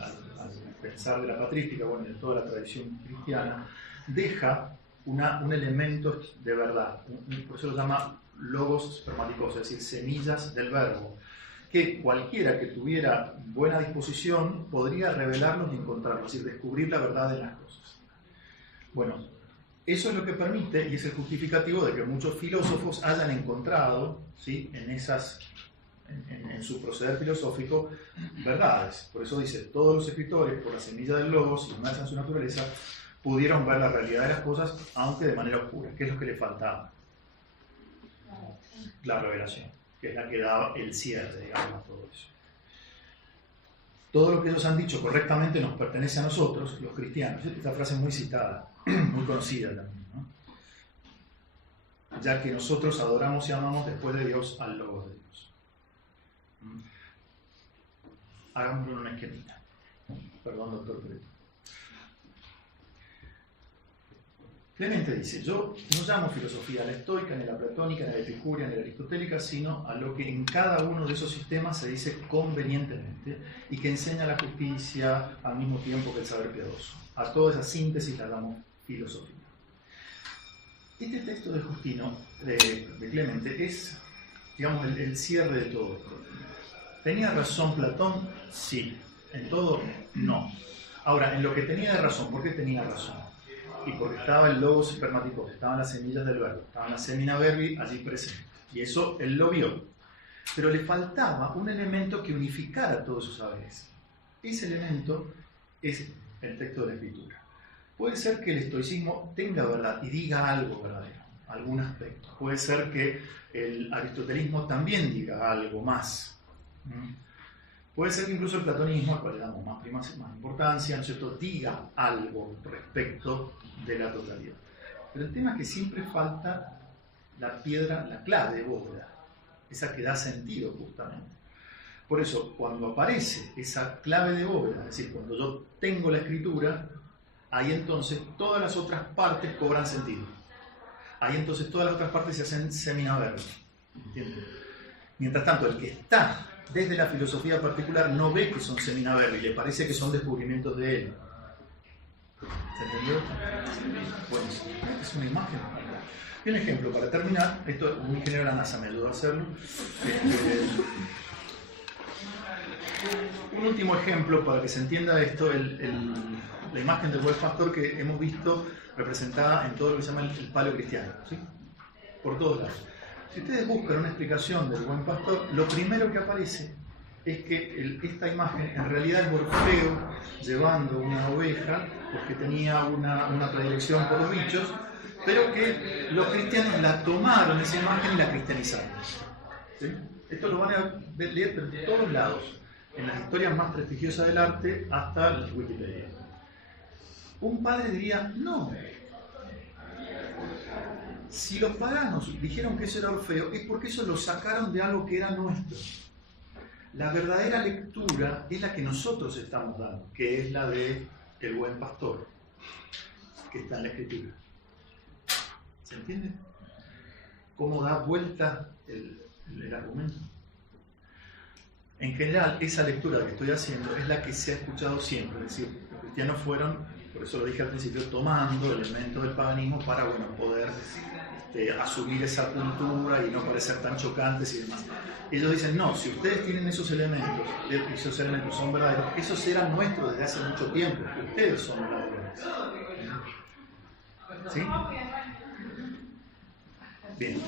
pensar de la patrística, bueno, en toda la tradición cristiana, deja un elemento de verdad. Por eso lo llama logos spermaticos, es decir, semillas del verbo, que cualquiera que tuviera buena disposición podría revelarlos y encontrarlos, es decir, descubrir la verdad de las cosas. Bueno, eso es lo que permite, y es el justificativo de que muchos filósofos hayan encontrado, ¿sí?, en su proceder filosófico, verdades. Por eso dice, todos los escritores, por la semilla del logos, inmersa en su naturaleza, pudieron ver la realidad de las cosas, aunque de manera oscura. ¿Qué es lo que le faltaba? La revelación, que es la que daba el cierre, digamos, a todo eso. Todo lo que ellos han dicho correctamente nos pertenece a nosotros, los cristianos. Esta frase es muy citada, muy conocida también, ¿no? Ya que nosotros adoramos y amamos después de Dios al Logos de Dios. Hagámoslo en una esquemita. Perdón, doctor Preto. Clemente dice, yo no llamo filosofía a la estoica, ni a la platónica, ni a la epicurea, ni a la aristotélica, sino a lo que en cada uno de esos sistemas se dice convenientemente y que enseña la justicia al mismo tiempo que el saber piadoso. A toda esa síntesis la damos filosofía. Este texto de Justino, de Clemente, es, digamos, el cierre de todo esto. ¿Tenía razón Platón? Sí. ¿En todo? No. Ahora, en lo que tenía de razón, ¿por qué tenía razón? Y porque estaba el logos spermaticos, estaban las semillas del verbo, estaban las semina verbi allí presentes. Y eso él lo vio. Pero le faltaba un elemento que unificara todos esos saberes. Ese elemento es el texto de la Escritura. Puede ser que el estoicismo tenga verdad y diga algo verdadero, algún aspecto. Puede ser que el aristotelismo también diga algo más. Puede ser que incluso el platonismo, al cual le damos más importancia, ¿no es cierto?, diga algo respecto de la totalidad. Pero el tema es que siempre falta la piedra, la clave de bóveda, esa que da sentido justamente. Por eso, cuando aparece esa clave de bóveda, es decir, cuando yo tengo la escritura, ahí entonces todas las otras partes cobran sentido. Ahí entonces todas las otras partes se hacen semina verbi. ¿Entienden? Mientras tanto, el que está desde la filosofía particular no ve que son semina verbi, le parece que son descubrimientos de él. ¿Se entendió? Bueno, es una imagen. Y un ejemplo, para terminar, esto un ingeniero de la NASA me ayudó a hacerlo. Un último ejemplo para que se entienda esto, la imagen del buen pastor que hemos visto representada en todo lo que se llama el paleocristiano, ¿sí? Por todos lados. Si ustedes buscan una explicación del buen pastor, lo primero que aparece es que esta imagen en realidad es Orfeo llevando una oveja porque tenía una predilección por los bichos, pero que los cristianos la tomaron esa imagen y la cristianizaron. ¿Sí? Esto lo van a leer de todos lados, en las historias más prestigiosas del arte hasta la Wikipedia. Un padre diría, no. Si los paganos dijeron que eso era Orfeo, es porque eso lo sacaron de algo que era nuestro. La verdadera lectura es la que nosotros estamos dando, que es la de el buen pastor, que está en la Escritura. ¿Se entiende? ¿Cómo da vuelta el argumento? En general, esa lectura que estoy haciendo es la que se ha escuchado siempre. Es decir, los cristianos fueron, por eso lo dije al principio, tomando elementos del paganismo para poder asumir esa cultura y no parecer tan chocantes y demás. Ellos dicen, no, si ustedes tienen esos elementos son verdaderos, esos eran nuestros desde hace mucho tiempo, ustedes son verdaderos. ¿Sí? Bien.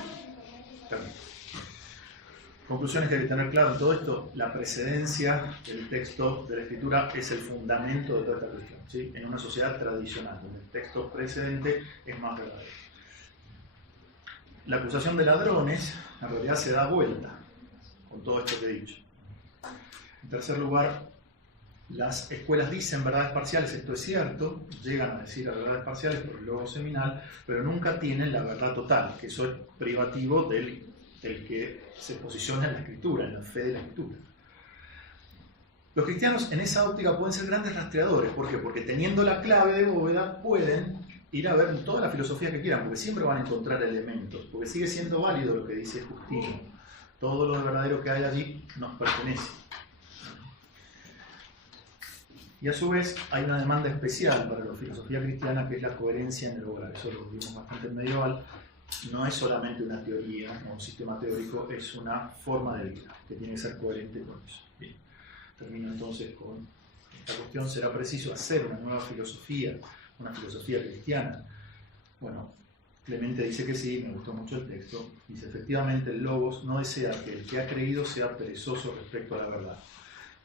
Perfecto. Conclusiones que hay que tener claro en todo esto: la precedencia del texto de la Escritura es el fundamento de toda esta cuestión, ¿sí? En una sociedad tradicional, donde el texto precedente es más verdadero. La acusación de ladrones en realidad se da vuelta con todo esto que he dicho. En tercer lugar, las escuelas dicen verdades parciales, esto es cierto, llegan a decir verdades parciales por el logo seminal, pero nunca tienen la verdad total, que eso es privativo del que se posiciona en la Escritura, en la fe de la Escritura. Los cristianos en esa óptica pueden ser grandes rastreadores. ¿Por qué? Porque teniendo la clave de bóveda pueden ir a ver toda la filosofía que quieran, porque siempre van a encontrar elementos, porque sigue siendo válido lo que dice Justino. Todo lo verdadero que hay allí nos pertenece. Y a su vez hay una demanda especial para la filosofía cristiana, que es la coherencia en el obrar. Eso lo vimos bastante en medieval. No es solamente una teoría o un sistema teórico, es una forma de vida que tiene que ser coherente con eso. Bien. Termino entonces con esta cuestión. ¿Será preciso hacer una nueva filosofía, una filosofía cristiana? Bueno, Clemente dice que sí, me gustó mucho el texto. Dice, efectivamente, el Logos no desea que el que ha creído sea perezoso respecto a la verdad,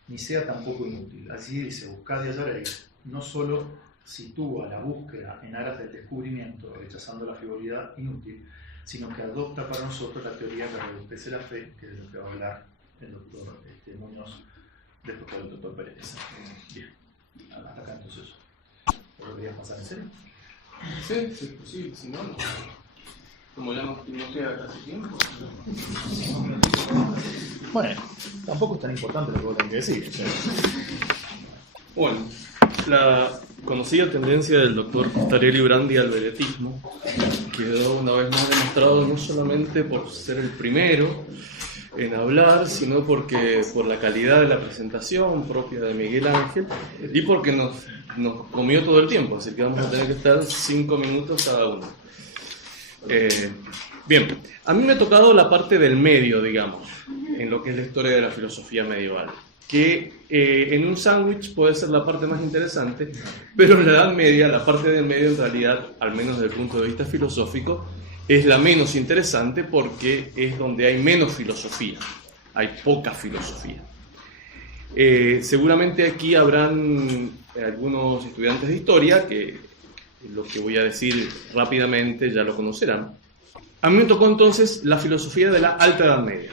ni sea tampoco inútil. Así dice, buscad y hallaréis, no solo sitúa la búsqueda en aras del descubrimiento, rechazando la frivolidad inútil, sino que adopta para nosotros la teoría que reduzce la fe, que es de lo que va a hablar el doctor Muñoz, después del doctor Pérez. Bien, hasta acá entonces. ¿Lo querías pasar en serio? Sí, sí, posible, si no, no. Como ya no queda casi tiempo. Bueno, tampoco es tan importante lo que vos tenés que decir. Bueno, la conocida tendencia del doctor Starelli Brandi al vedetismo quedó una vez más demostrado no solamente por ser el primero en hablar, sino porque por la calidad de la presentación propia de Miguel Ángel y porque nos comió todo el tiempo, así que vamos a tener que estar 5 minutos cada uno. Bien, a mí me ha tocado la parte del medio, digamos, en lo que es la historia de la filosofía medieval, que en un sándwich puede ser la parte más interesante, pero en la Edad Media, la parte del medio en realidad, al menos desde el punto de vista filosófico, es la menos interesante porque es donde hay menos filosofía, hay poca filosofía. Seguramente aquí habrán algunos estudiantes de historia que lo que voy a decir rápidamente ya lo conocerán. A mí me tocó entonces la filosofía de la Alta Edad Media.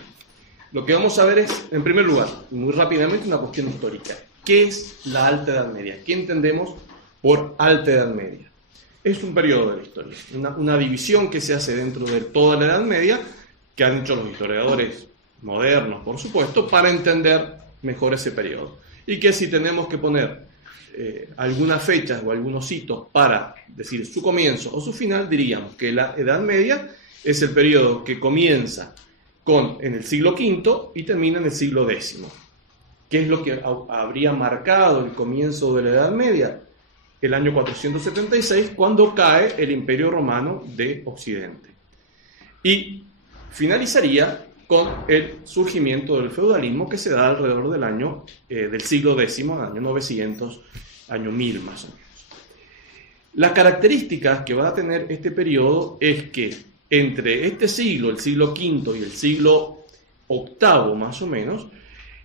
Lo que vamos a ver es, en primer lugar, muy rápidamente, una cuestión histórica. ¿Qué es la Alta Edad Media? ¿Qué entendemos por Alta Edad Media? Es un periodo de la historia, una división que se hace dentro de toda la Edad Media, que han hecho los historiadores modernos, por supuesto, para entender mejor ese periodo. Y que si tenemos que poner algunas fechas o algunos hitos para decir su comienzo o su final, diríamos que la Edad Media es el periodo que comienza en el siglo V y termina en el siglo X. ¿Qué es lo que habría marcado el comienzo de la Edad Media? El año 476, cuando cae el Imperio Romano de Occidente. Y finalizaría con el surgimiento del feudalismo que se da alrededor del año del siglo X, año 900, año 1000 más o menos. Las características que va a tener este periodo es que entre este siglo, el siglo V y el siglo VIII más o menos,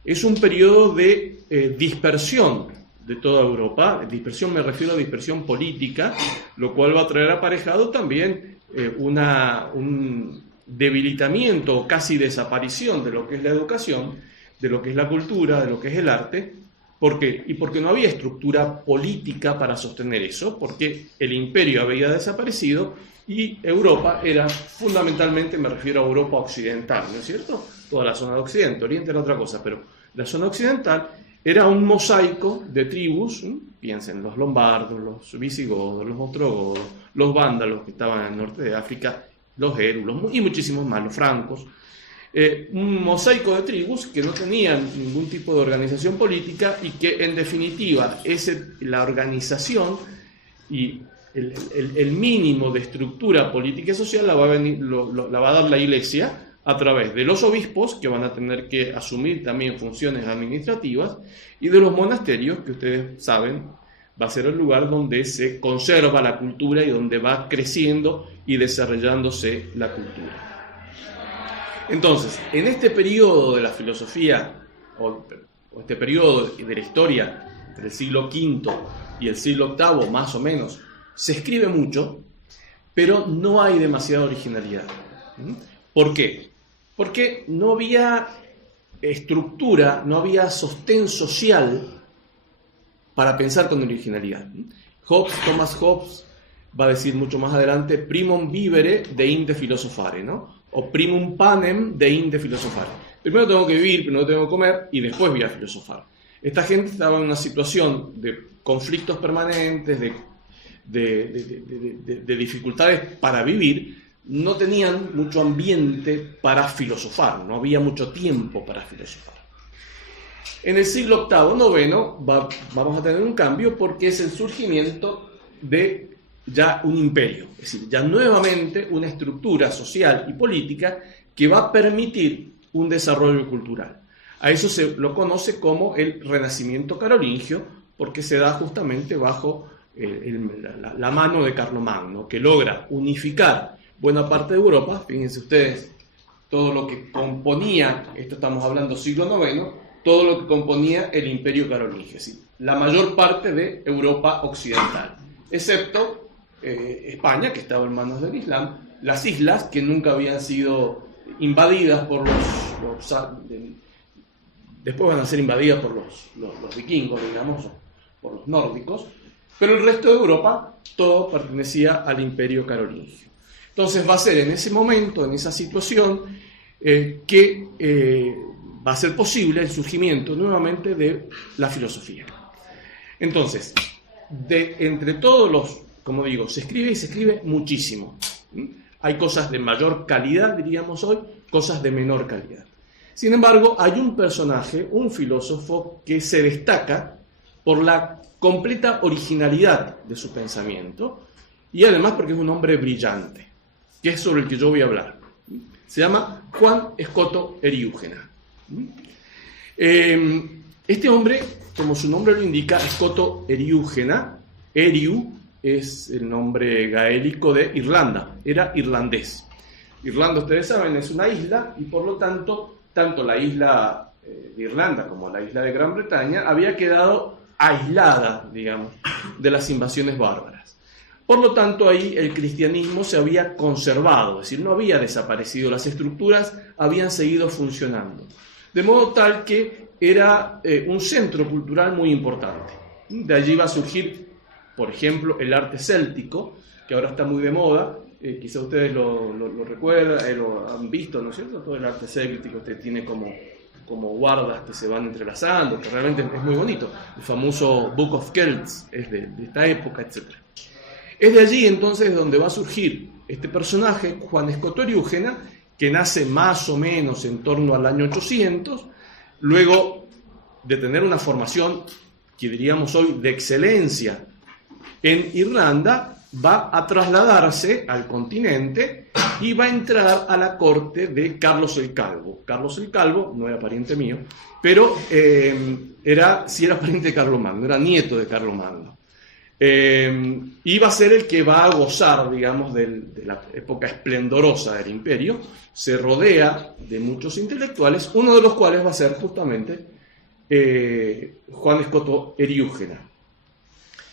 es un periodo de dispersión de toda Europa. Dispersión, me refiero a dispersión política, lo cual va a traer aparejado también un debilitamiento o casi desaparición de lo que es la educación, de lo que es la cultura, de lo que es el arte. ¿Por qué? Y porque no había estructura política para sostener eso, porque el imperio había desaparecido y Europa era fundamentalmente, me refiero a Europa occidental, ¿no es cierto? Toda la zona de Occidente, Oriente era otra cosa, pero la zona occidental era un mosaico de tribus, piensen, los lombardos, los visigodos, los ostrogodos, los vándalos que estaban en el norte de África, los érulos y muchísimos más, los francos. Un mosaico de tribus que no tenían ningún tipo de organización política y que en definitiva la organización y el mínimo de estructura política y social la va a dar la Iglesia a través de los obispos, que van a tener que asumir también funciones administrativas, y de los monasterios, que ustedes saben, va a ser el lugar donde se conserva la cultura y donde va creciendo y desarrollándose la cultura. Entonces, en este periodo de la filosofía, o este periodo de la historia, entre el siglo V y el siglo VIII, más o menos, se escribe mucho, pero no hay demasiada originalidad. ¿Por qué? Porque no había estructura, no había sostén social para pensar con originalidad. Thomas Hobbes va a decir mucho más adelante, primum vivere de inde philosophare, ¿no? O primum panem de inde philosophare. Primero tengo que vivir, primero tengo que comer y después voy a filosofar. Esta gente estaba en una situación de conflictos permanentes, de dificultades para vivir, no tenían mucho ambiente para filosofar, no había mucho tiempo para filosofar. En el siglo VIII, IX, vamos a tener un cambio porque es el surgimiento de ya un imperio, es decir, ya nuevamente una estructura social y política que va a permitir un desarrollo cultural. A eso se lo conoce como el Renacimiento carolingio, porque se da justamente bajo la mano de Carlomagno, que logra unificar buena parte de Europa. Fíjense ustedes, todo lo que componía, esto estamos hablando siglo IX, todo lo que componía el Imperio carolingio, es decir, la mayor parte de Europa occidental, excepto España, que estaba en manos del Islam, las islas que nunca habían sido invadidas por después van a ser invadidas por los vikingos, digamos, por los nórdicos, pero el resto de Europa todo pertenecía al Imperio carolingio. Entonces va a ser en ese momento, en esa situación, que va a ser posible el surgimiento nuevamente de la filosofía. Entonces, entre todos los, como digo, se escribe y se escribe muchísimo. Hay cosas de mayor calidad, diríamos hoy, cosas de menor calidad. Sin embargo, hay un personaje, un filósofo, que se destaca por la completa originalidad de su pensamiento y además porque es un hombre brillante, que es sobre el que yo voy a hablar. Se llama Juan Escoto Eriúgena. Este hombre, como su nombre lo indica, Escoto Eriúgena, Eriu es el nombre gaélico de Irlanda, era irlandés. Irlanda, ustedes saben, es una isla y por lo tanto, tanto la isla de Irlanda como la isla de Gran Bretaña había quedado aislada, digamos, de las invasiones bárbaras. Por lo tanto, ahí el cristianismo se había conservado, es decir, no había desaparecido, las estructuras habían seguido funcionando. De modo tal que era un centro cultural muy importante. De allí va a surgir, por ejemplo, el arte céltico, que ahora está muy de moda, quizá ustedes lo recuerdan, lo han visto, ¿no es cierto? Todo el arte céltico tiene como guardas que se van entrelazando, que realmente es muy bonito. El famoso Book of Kells es de esta época, etc. Es de allí entonces donde va a surgir este personaje, Juan Escoto Eriúgena, que nace más o menos en torno al año 800, luego de tener una formación que diríamos hoy de excelencia en Irlanda, va a trasladarse al continente y va a entrar a la corte de Carlos el Calvo. Carlos el Calvo no era pariente mío, pero sí era pariente de Carlomagno, era nieto de Carlomagno. Y va a ser el que va a gozar, digamos, de la época esplendorosa del imperio. Se rodea de muchos intelectuales, uno de los cuales va a ser justamente Juan Escoto Eriúgena,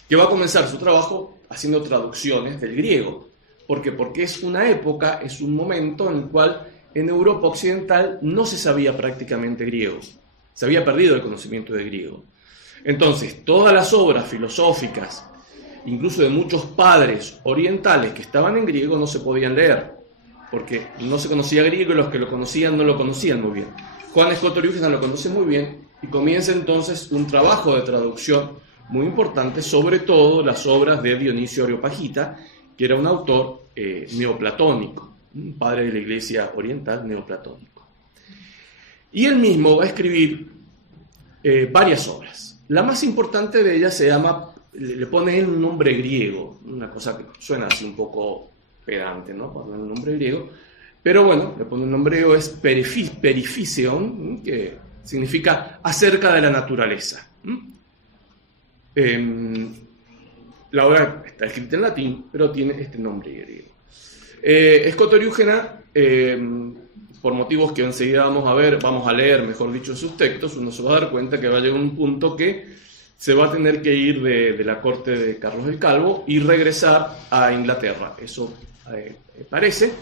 que va a comenzar su trabajo haciendo traducciones del griego. ¿Por qué? Porque es una época, es un momento en el cual en Europa occidental no se sabía prácticamente griego. Se había perdido el conocimiento de griego. Entonces, todas las obras filosóficas, incluso de muchos padres orientales que estaban en griego, no se podían leer, porque no se conocía griego y los que lo conocían no lo conocían muy bien. Juan Escoto Eriúgena lo conoce muy bien y comienza entonces un trabajo de traducción muy importante, sobre todo las obras de Dionisio Areopagita, que era un autor neoplatónico, un padre de la Iglesia oriental neoplatónico. Y él mismo va a escribir varias obras. La más importante de ellas se llama, le pone él un nombre griego, una cosa que suena así un poco pedante, ¿no? Poner un nombre griego, pero bueno, le pone un nombre griego, es Periphyseion, que significa acerca de la naturaleza. La obra está escrita en latín, pero tiene este nombre griego. Escoto Eriúgena, por motivos que enseguida vamos a leer, mejor dicho, en sus textos, uno se va a dar cuenta que va a llegar un punto que se va a tener que ir de la corte de Carlos el Calvo y regresar a Inglaterra. Eso parece.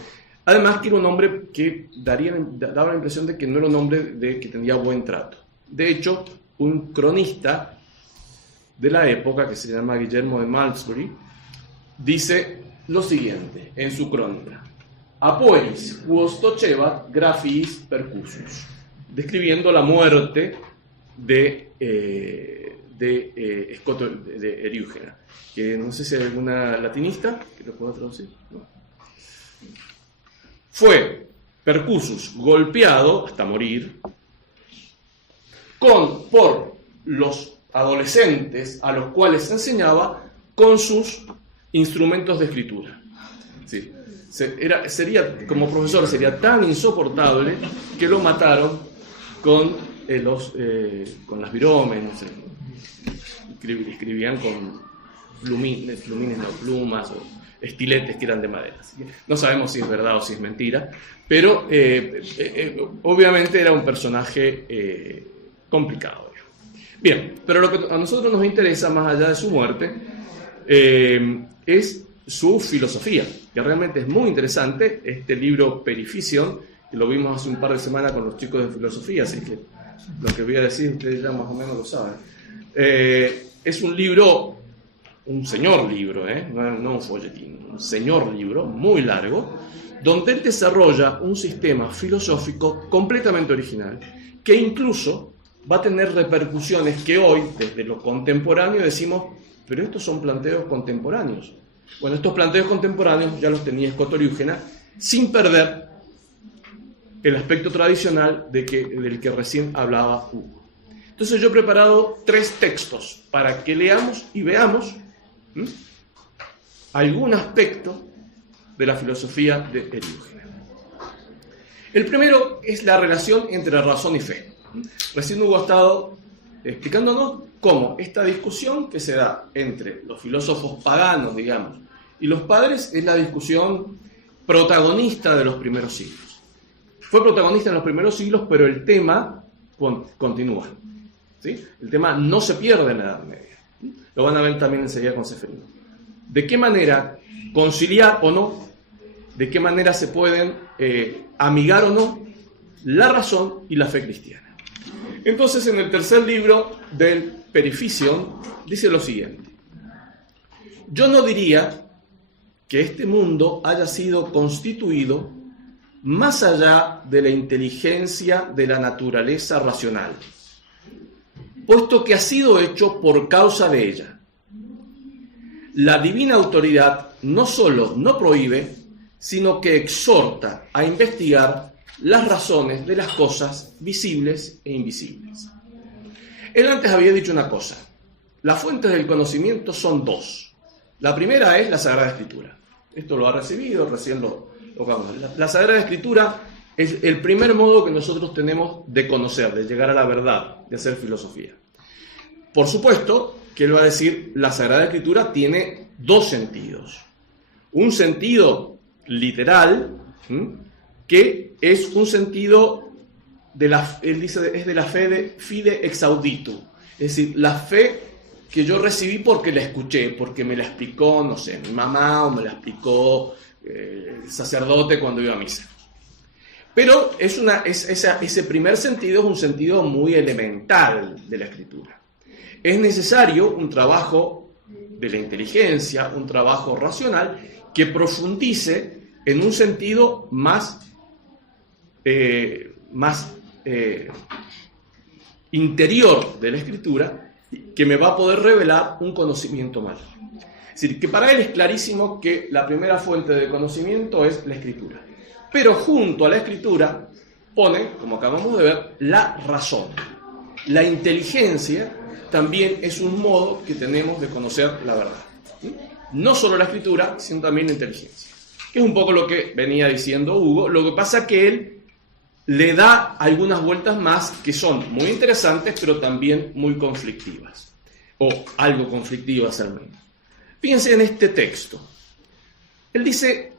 Además que era un hombre que daba la impresión de que no era un hombre que tenía buen trato. De hecho, un cronista de la época, que se llama Guillermo de Malmesbury, dice lo siguiente en su crónica: Apoeris quos tocebat grafiis percussus, describiendo la muerte de de Scoto de Eriúgena, que no sé si hay alguna latinista que lo pueda traducir, ¿no? Fue Percussus golpeado hasta morir por los adolescentes a los cuales enseñaba con sus instrumentos de escritura. Sí. Sería, como profesor, sería tan insoportable que lo mataron con las virómenes. Escribían con plumines, no, plumas o estiletes que eran de madera. No sabemos si es verdad o si es mentira, pero obviamente era un personaje complicado. Bien, pero lo que a nosotros nos interesa, más allá de su muerte, es su filosofía, que realmente es muy interesante. Este libro Periphicion, que lo vimos hace un par de semanas con los chicos de filosofía, así que lo que voy a decir ustedes ya más o menos lo saben. Es un libro, un señor libro, no un folletín, un señor libro muy largo, donde él desarrolla un sistema filosófico completamente original, que incluso va a tener repercusiones que hoy, desde lo contemporáneo, decimos, pero estos son planteos contemporáneos. Bueno, estos planteos contemporáneos ya los tenía Scoto Eriúgena, sin perder el aspecto tradicional del que recién hablaba Hugo. Entonces yo he preparado 3 textos para que leamos y veamos algún aspecto de la filosofía de Eriúgena. El primero es la relación entre razón y fe. Recién Hugo ha estado explicándonos cómo esta discusión que se da entre los filósofos paganos, digamos, y los padres es la discusión protagonista de los primeros siglos. Fue protagonista en los primeros siglos, pero el tema continúa. ¿Sí? El tema no se pierde en la Edad Media. Lo van a ver también enseguida con Seferino. ¿De qué manera conciliar o no? ¿De qué manera se pueden amigar o no la razón y la fe cristiana? Entonces, en el tercer libro del Periphicion dice lo siguiente: yo no diría que este mundo haya sido constituido más allá de la inteligencia de la naturaleza racional, puesto que ha sido hecho por causa de ella. La divina autoridad no solo no prohíbe, sino que exhorta a investigar las razones de las cosas visibles e invisibles. Él antes había dicho una cosa: las fuentes del conocimiento son 2. La primera es la Sagrada Escritura. Esto lo ha recibido, recién lo vamos a ver. La Sagrada Escritura es el primer modo que nosotros tenemos de conocer, de llegar a la verdad, de hacer filosofía. Por supuesto que él va a decir, la Sagrada Escritura tiene 2 sentidos. Un sentido literal, que es un sentido él dice, es de la fide ex audito, es decir, la fe que yo recibí porque la escuché, porque me la explicó, no sé, mi mamá, o me la explicó el sacerdote cuando iba a misa. Pero ese primer sentido es un sentido muy elemental de la Escritura. Es necesario un trabajo de la inteligencia, un trabajo racional, que profundice en un sentido más interior de la Escritura, que me va a poder revelar un conocimiento mayor. Es decir, que para él es clarísimo que la primera fuente de conocimiento es la Escritura. Pero junto a la Escritura pone, como acabamos de ver, la razón. La inteligencia también es un modo que tenemos de conocer la verdad. No solo la Escritura, sino también la inteligencia. Que es un poco lo que venía diciendo Hugo. Lo que pasa es que él le da algunas vueltas más que son muy interesantes, pero también muy conflictivas. O algo conflictivas al menos. Fíjense en este texto. Él dice,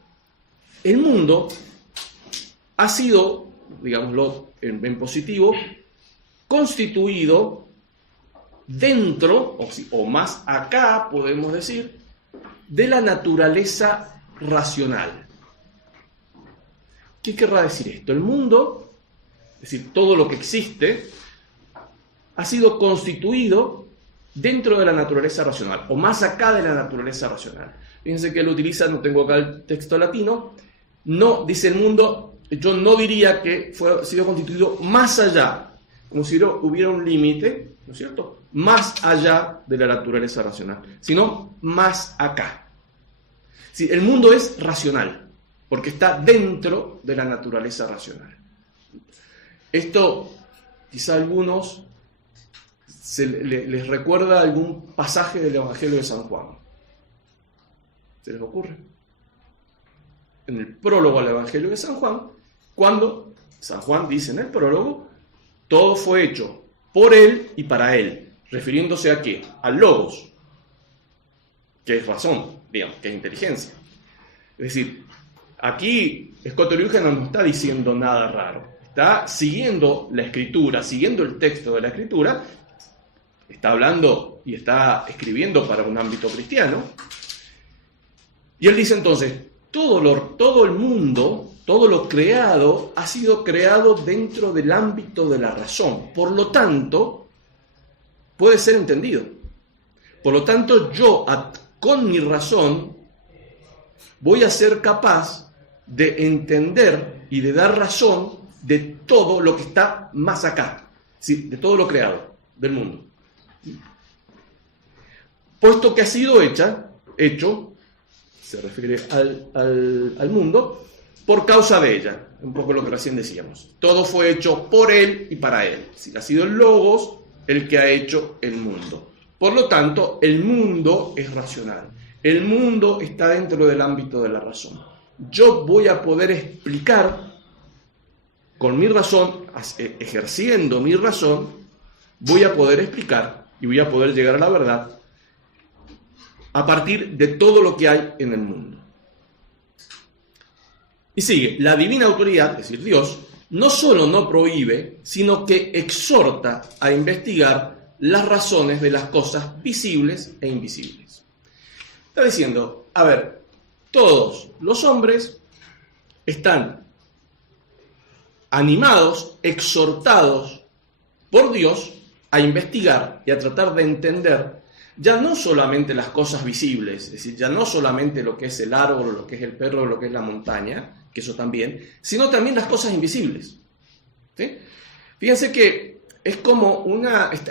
el mundo ha sido, digámoslo en positivo, constituido dentro, o más acá, podemos decir, de la naturaleza racional. ¿Qué querrá decir esto? El mundo, es decir, todo lo que existe, ha sido constituido dentro de la naturaleza racional, o más acá de la naturaleza racional. Fíjense que él utiliza, no tengo acá el texto latino, no, dice el mundo, yo no diría que ha sido constituido más allá, como si hubiera un límite, ¿no es cierto?, más allá de la naturaleza racional, sino más acá. Sí, el mundo es racional, porque está dentro de la naturaleza racional. Esto, quizá a algunos les recuerda algún pasaje del Evangelio de San Juan. ¿Se les ocurre? En el prólogo al Evangelio de San Juan, cuando San Juan dice en el prólogo, todo fue hecho por Él y para Él, refiriéndose a ¿qué? Al Logos, que es razón, digamos, que es inteligencia. Es decir, aquí Scott Eriugena no está diciendo nada raro, está siguiendo la Escritura, siguiendo el texto de la Escritura, está hablando y está escribiendo para un ámbito cristiano, y él dice entonces, todo el mundo, todo lo creado, ha sido creado dentro del ámbito de la razón. Por lo tanto, puede ser entendido. Por lo tanto, yo, con mi razón, voy a ser capaz de entender y de dar razón de todo lo que está más acá, ¿sí? De todo lo creado del mundo. Puesto que ha sido hecho, se refiere al mundo, por causa de ella, un poco lo que recién decíamos. Todo fue hecho por Él y para Él. Sí, ha sido el Logos el que ha hecho el mundo. Por lo tanto, el mundo es racional. El mundo está dentro del ámbito de la razón. Yo voy a poder explicar con mi razón, ejerciendo mi razón, voy a poder explicar y voy a poder llegar a la verdad a partir de todo lo que hay en el mundo. Y sigue, la divina autoridad, es decir, Dios, no solo no prohíbe, sino que exhorta a investigar las razones de las cosas visibles e invisibles. Está diciendo, a ver, todos los hombres están animados, exhortados por Dios a investigar y a tratar de entender ya no solamente las cosas visibles, es decir, ya no solamente lo que es el árbol, o lo que es el perro, o lo que es la montaña, que eso también, sino también las cosas invisibles. ¿Sí? Fíjense que es como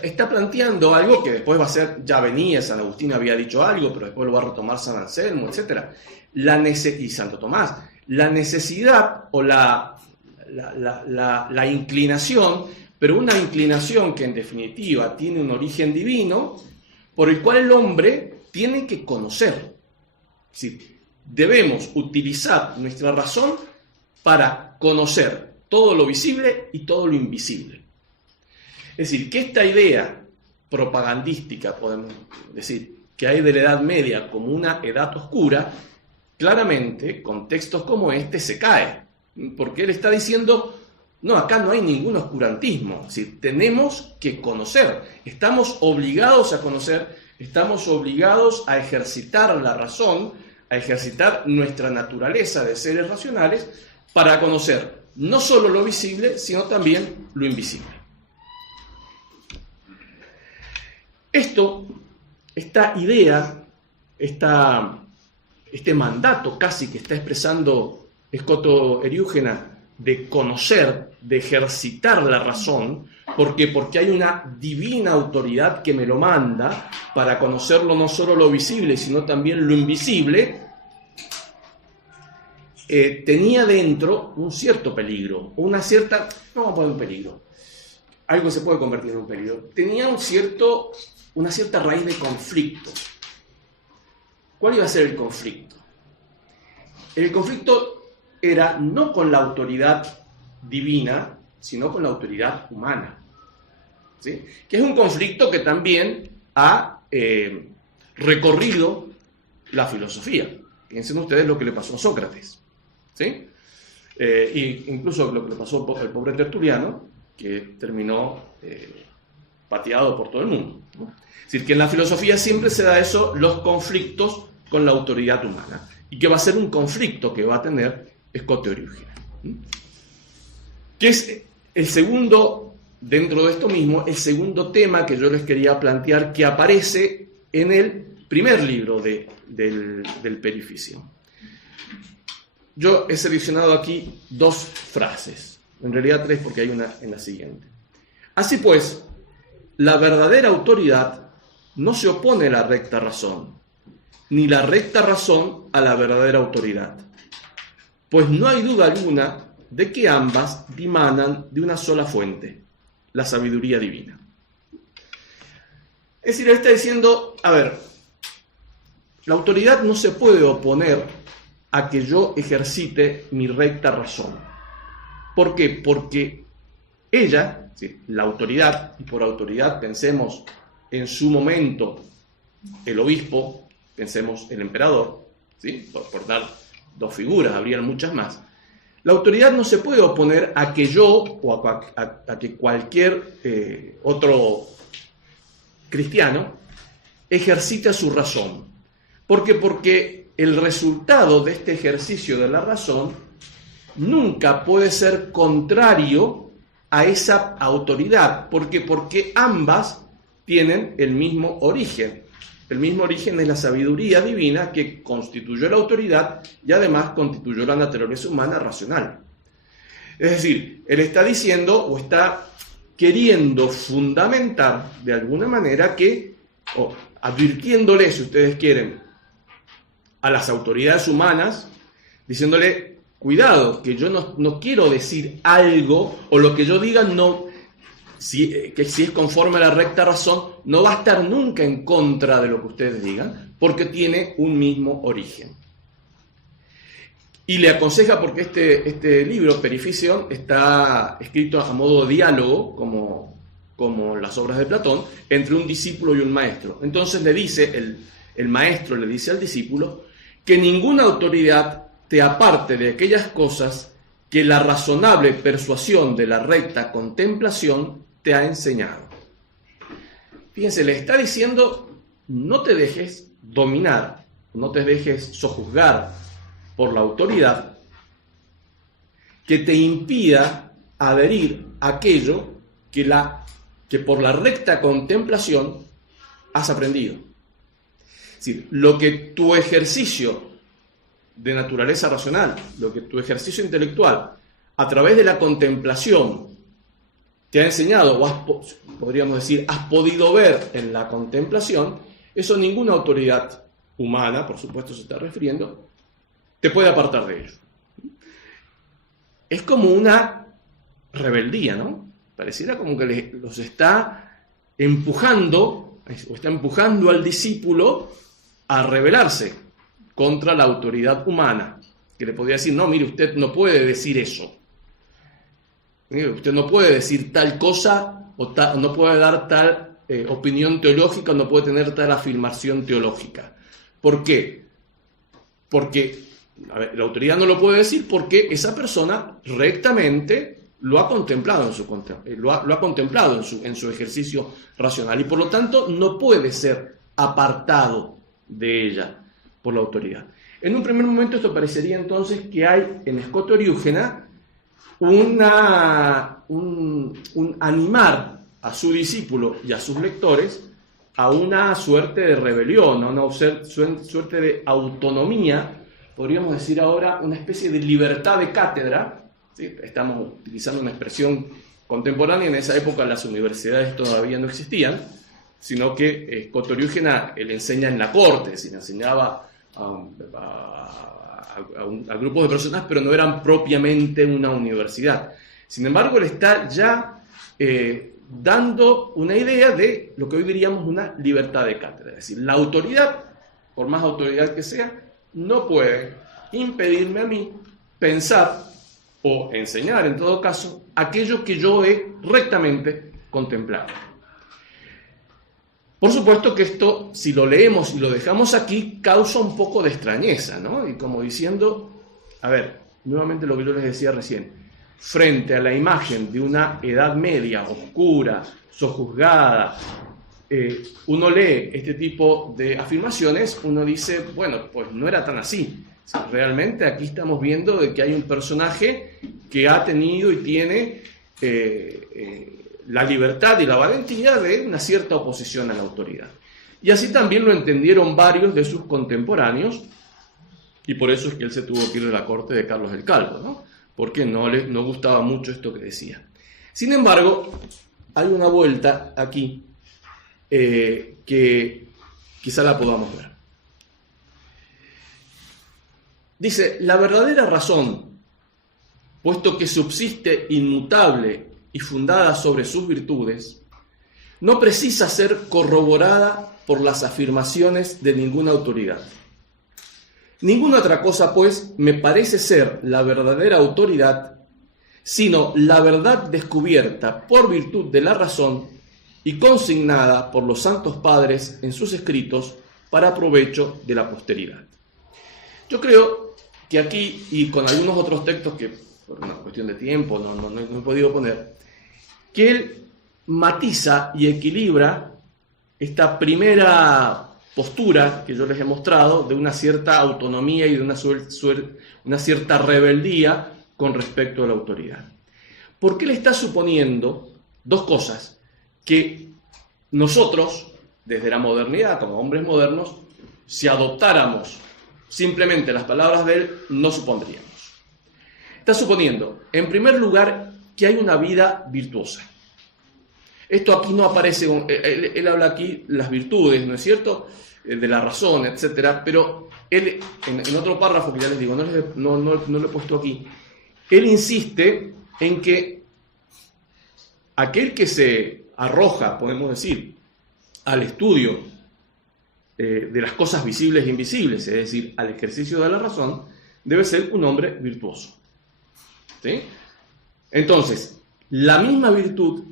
está planteando algo que después va a ser, ya venía, San Agustín había dicho algo, pero después lo va a retomar San Anselmo, etc. Y Santo Tomás, la necesidad o la inclinación, pero una inclinación que en definitiva tiene un origen divino, por el cual el hombre tiene que conocer. ¿Sí? Debemos utilizar nuestra razón para conocer todo lo visible y todo lo invisible. Es decir, que esta idea propagandística, podemos decir, que hay de la Edad Media como una edad oscura, claramente, con textos como este, se cae. Porque él está diciendo, no, acá no hay ningún oscurantismo. Es decir, tenemos que conocer, estamos obligados a conocer, estamos obligados a ejercitar la razón, a ejercitar nuestra naturaleza de seres racionales para conocer no solo lo visible, sino también lo invisible. Esta idea, este mandato casi que está expresando Scott Eriugena de conocer, de ejercitar la razón, porque hay una divina autoridad que me lo manda para conocerlo no solo lo visible, sino también lo invisible, tenía dentro un cierto peligro, una cierta, no vamos a poner un peligro, algo que se puede convertir en un peligro, tenía una cierta raíz de conflicto. ¿Cuál iba a ser el conflicto? El conflicto era no con la autoridad divina, sino con la autoridad humana. ¿Sí? Que es un conflicto que también ha recorrido la filosofía. Piensen ustedes lo que le pasó a Sócrates. ¿Sí? Incluso lo que le pasó al pobre Tertuliano, que terminó pateado por todo el mundo, ¿no? Es decir, que en la filosofía siempre se da eso, los conflictos con la autoridad humana, y que va a ser un conflicto que va a tener Scott Eriugena. Que es el segundo, dentro de esto mismo, el segundo tema que yo les quería plantear, que aparece en el primer libro del Perificio. Yo he seleccionado aquí 2 frases, en realidad 3 porque hay una en la siguiente. Así pues, la verdadera autoridad no se opone a la recta razón, ni la recta razón a la verdadera autoridad, pues no hay duda alguna de que ambas dimanan de una sola fuente, la sabiduría divina. Es decir, él está diciendo, a ver, la autoridad no se puede oponer a que yo ejercite mi recta razón. ¿Por qué? Porque ella, ¿sí?, la autoridad, y por autoridad pensemos en su momento el obispo, pensemos el emperador, ¿sí?, por dar dos figuras, habrían muchas más. La autoridad no se puede oponer a que yo o a que cualquier otro cristiano ejercita su razón. ¿Por qué? Porque el resultado de este ejercicio de la razón nunca puede ser contrario a esa autoridad. ¿Por qué? Porque ambas tienen el mismo origen. El mismo origen es la sabiduría divina que constituyó la autoridad y además constituyó la naturaleza humana racional. Es decir, él está diciendo o está queriendo fundamentar de alguna manera que, o advirtiéndole, si ustedes quieren, a las autoridades humanas, diciéndole, cuidado, que yo no quiero decir algo, o lo que yo diga que si es conforme a la recta razón, no va a estar nunca en contra de lo que ustedes digan, porque tiene un mismo origen. Y le aconseja, porque este libro, Perificion, está escrito a modo de diálogo, como las obras de Platón, entre un discípulo y un maestro. Entonces le dice, el maestro le dice al discípulo, que ninguna autoridad te aparte de aquellas cosas que la razonable persuasión de la recta contemplación te ha enseñado. Fíjense, le está diciendo, no te dejes dominar, no te dejes sojuzgar por la autoridad que te impida adherir a aquello que por la recta contemplación has aprendido. Es decir, lo que tu ejercicio de naturaleza racional, lo que tu ejercicio intelectual, a través de la contemplación, te ha enseñado, o podríamos decir, has podido ver en la contemplación, eso ninguna autoridad humana, por supuesto se está refiriendo, te puede apartar de ello. Es como una rebeldía, ¿no? Pareciera como que los está empujando, o está empujando al discípulo a rebelarse contra la autoridad humana, que le podría decir, no, mire, usted no puede decir eso. Usted no puede decir tal cosa, no puede dar tal opinión teológica, no puede tener tal afirmación teológica. ¿Por qué? Porque la autoridad no lo puede decir porque esa persona rectamente lo ha contemplado en su ejercicio racional y por lo tanto no puede ser apartado de ella por la autoridad. En un primer momento esto parecería entonces que hay en Scoto Eriúgena un animar a su discípulo y a sus lectores a una suerte de rebelión, a una suerte de autonomía, podríamos decir ahora una especie de libertad de cátedra, ¿sí? Estamos utilizando una expresión contemporánea, en esa época las universidades todavía no existían, sino que Scoto Eriúgena él enseña en la corte, es decir, enseñaba a grupos de personas, pero no eran propiamente una universidad. Sin embargo, él está ya dando una idea de lo que hoy diríamos una libertad de cátedra. Es decir, la autoridad, por más autoridad que sea, no puede impedirme a mí pensar o enseñar, en todo caso, aquello que yo he rectamente contemplado. Por supuesto que esto, si lo leemos y lo dejamos aquí, causa un poco de extrañeza, ¿no? Y como diciendo, a ver, nuevamente lo que yo les decía recién, frente a la imagen de una Edad Media oscura, sojuzgada, uno lee este tipo de afirmaciones, uno dice, bueno, pues no era tan así. Realmente aquí estamos viendo de que hay un personaje que ha tenido y tiene la libertad y la valentía de una cierta oposición a la autoridad. Y así también lo entendieron varios de sus contemporáneos, y por eso es que él se tuvo que ir de la corte de Carlos el Calvo, ¿no? Porque no gustaba mucho esto que decía. Sin embargo, hay una vuelta aquí que quizá la podamos ver. Dice, la verdadera razón, puesto que subsiste inmutable y fundada sobre sus virtudes, no precisa ser corroborada por las afirmaciones de ninguna autoridad. Ninguna otra cosa, pues, me parece ser la verdadera autoridad, sino la verdad descubierta por virtud de la razón y consignada por los santos padres en sus escritos para provecho de la posteridad. Yo creo que aquí, y con algunos otros textos que por una cuestión de tiempo no he podido poner, que él matiza y equilibra esta primera postura que yo les he mostrado de una cierta autonomía y de una cierta rebeldía con respecto a la autoridad. Porque él está suponiendo dos cosas que nosotros, desde la modernidad, como hombres modernos, si adoptáramos simplemente las palabras de él, no supondríamos. Está suponiendo, en primer lugar, que hay una vida virtuosa. Esto aquí no aparece, él habla aquí las virtudes, ¿no es cierto?, de la razón, etcétera, pero él, en otro párrafo que ya les digo, no lo he puesto aquí, él insiste en que aquel que se arroja, podemos decir, al estudio de las cosas visibles e invisibles, es decir, al ejercicio de la razón, debe ser un hombre virtuoso. ¿Sí? Entonces, la misma virtud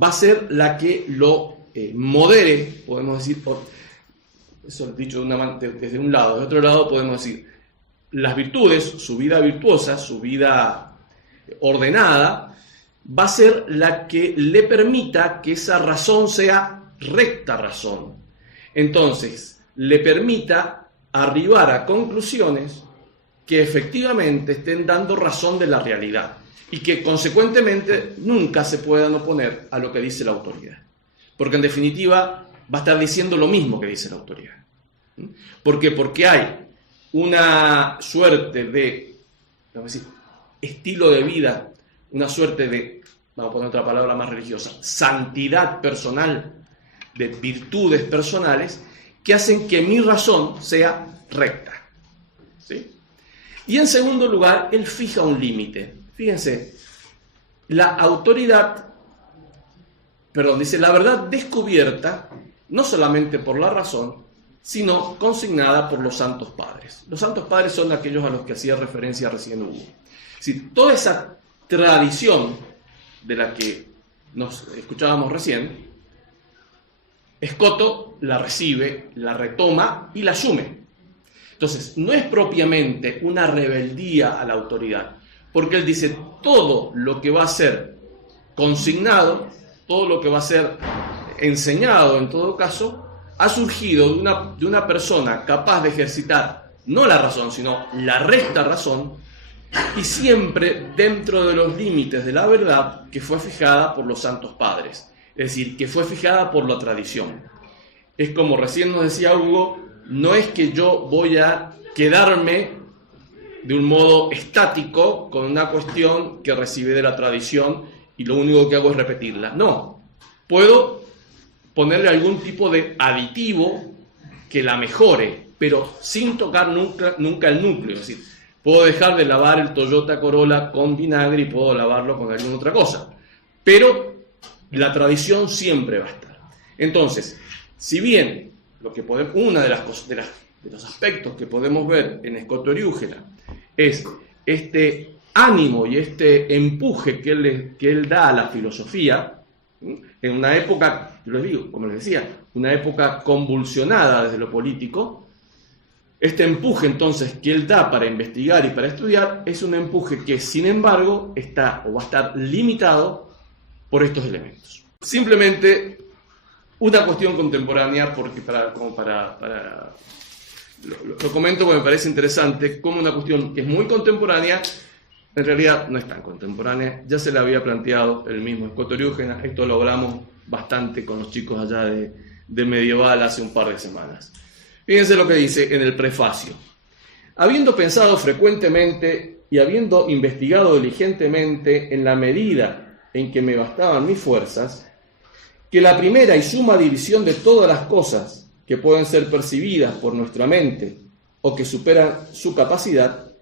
va a ser la que lo modere, podemos decir, eso dicho desde un lado. De otro lado podemos decir, las virtudes, su vida virtuosa, su vida ordenada, va a ser la que le permita que esa razón sea recta razón. Entonces, le permita arribar a conclusiones que efectivamente estén dando razón de la realidad y que consecuentemente nunca se puedan oponer a lo que dice la autoridad. Porque en definitiva va a estar diciendo lo mismo que dice la autoridad. ¿Por qué? Porque hay una suerte de, vamos a decir, estilo de vida, una suerte de, vamos a poner otra palabra más religiosa, santidad personal, de virtudes personales, que hacen que mi razón sea recta. ¿Sí? Y en segundo lugar, él fija un límite. Fíjense, la autoridad, dice, la verdad descubierta, no solamente por la razón, sino consignada por los santos padres. Los santos padres son aquellos a los que hacía referencia recién Hugo. Es decir, toda esa tradición de la que nos escuchábamos recién, Escoto la recibe, la retoma y la asume. Entonces, no es propiamente una rebeldía a la autoridad, porque él dice, todo lo que va a ser consignado, todo lo que va a ser enseñado en todo caso, ha surgido de una persona capaz de ejercitar no la razón, sino la recta razón, y siempre dentro de los límites de la verdad que fue fijada por los santos padres, es decir, que fue fijada por la tradición. Es como recién nos decía Hugo, no es que yo voy a quedarme de un modo estático con una cuestión que recibí de la tradición y lo único que hago es repetirla. No, puedo ponerle algún tipo de aditivo que la mejore, pero sin tocar nunca el núcleo. Es decir, puedo dejar de lavar el Toyota Corolla con vinagre y puedo lavarlo con alguna otra cosa, pero la tradición siempre va a estar. Entonces, si bien uno de los aspectos que podemos ver en Escoto Eriúgena es este ánimo y este empuje que él da a la filosofía, en una época, yo les digo, como les decía, una época convulsionada desde lo político, este empuje entonces que él da para investigar y para estudiar es un empuje que sin embargo está o va a estar limitado por estos elementos. Simplemente una cuestión contemporánea, porque lo comento porque me parece interesante, como una cuestión que es muy contemporánea, en realidad no es tan contemporánea, ya se le había planteado el mismo Escoto Eriúgena, esto lo hablamos bastante con los chicos allá de Medieval hace un par de semanas. Fíjense lo que dice en el prefacio. Habiendo pensado frecuentemente y habiendo investigado diligentemente en la medida en que me bastaban mis fuerzas, que la primera y suma división de todas las cosas que pueden ser percibidas por nuestra mente o que superan su capacidad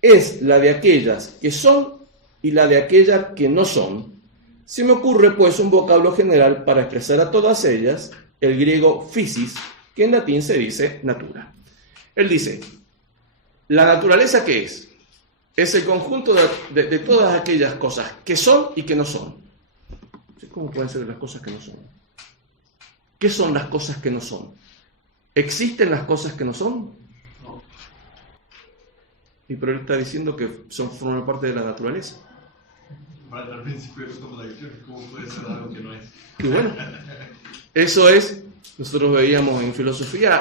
es la de aquellas que son y la de aquellas que no son. Se me ocurre pues un vocablo general para expresar a todas ellas, el griego physis, que en latín se dice natura. Él dice, ¿la naturaleza qué es? Es el conjunto de todas aquellas cosas que son y que no son. ¿Cómo pueden ser las cosas que no son? ¿Qué son las cosas que no son? ¿Existen las cosas que no son? No. Y pero él está diciendo que forman parte de la naturaleza. Al principio es como la cuestión, ¿cómo puede ser algo que no es? Y bueno, eso es, nosotros veíamos en filosofía,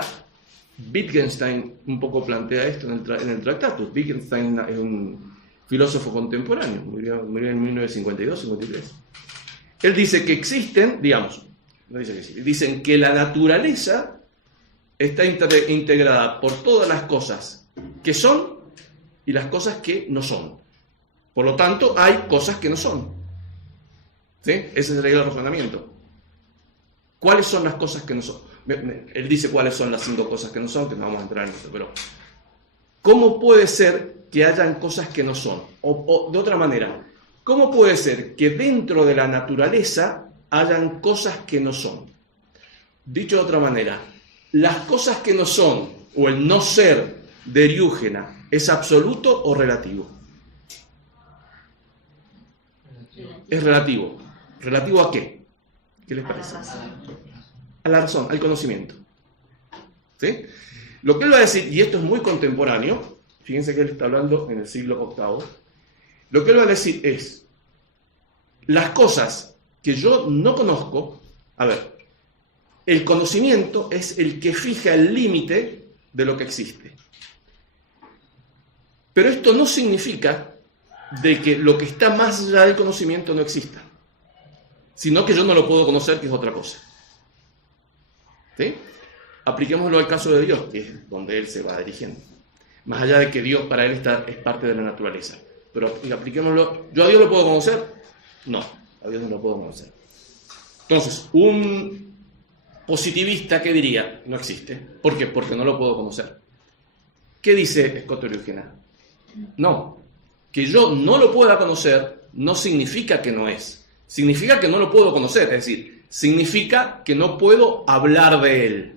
Wittgenstein un poco plantea esto en el Tractatus. Wittgenstein es un filósofo contemporáneo, murió en 1952-53. Él dice que existen, digamos, no dice que sí, dicen que la naturaleza está integrada por todas las cosas que son y las cosas que no son. Por lo tanto, hay cosas que no son. ¿Sí? Ese es el razonamiento. ¿Cuáles son las cosas que no son? Él dice cuáles son las 5 cosas que no son, que no vamos a entrar en eso, pero ¿cómo puede ser que hayan cosas que no son? O de otra manera, ¿cómo puede ser que dentro de la naturaleza hayan cosas que no son? Dicho de otra manera, las cosas que no son, o el no ser de Eriúgena, ¿es absoluto o relativo? Es relativo. ¿Relativo a qué? ¿Qué les parece? A la razón, al conocimiento. ¿Sí? Lo que él va a decir, y esto es muy contemporáneo, fíjense que él está hablando en el siglo VIII, lo que él va a decir es, las cosas que yo no conozco, a ver, el conocimiento es el que fija el límite de lo que existe. Pero esto no significa de que lo que está más allá del conocimiento no exista, sino que yo no lo puedo conocer, que es otra cosa. ¿Sí? Apliquémoslo al caso de Dios, que es donde él se va dirigiendo. Más allá de que Dios para él es parte de la naturaleza. Pero apliquémoslo, ¿yo a Dios lo puedo conocer? No, a Dios no lo puedo conocer. Entonces, un positivista, ¿qué diría? No existe. ¿Por qué? Porque no lo puedo conocer. ¿Qué dice Scott Eriúgena? No, que yo no lo pueda conocer no significa que no es. Significa que no lo puedo conocer, es decir, significa que no puedo hablar de él.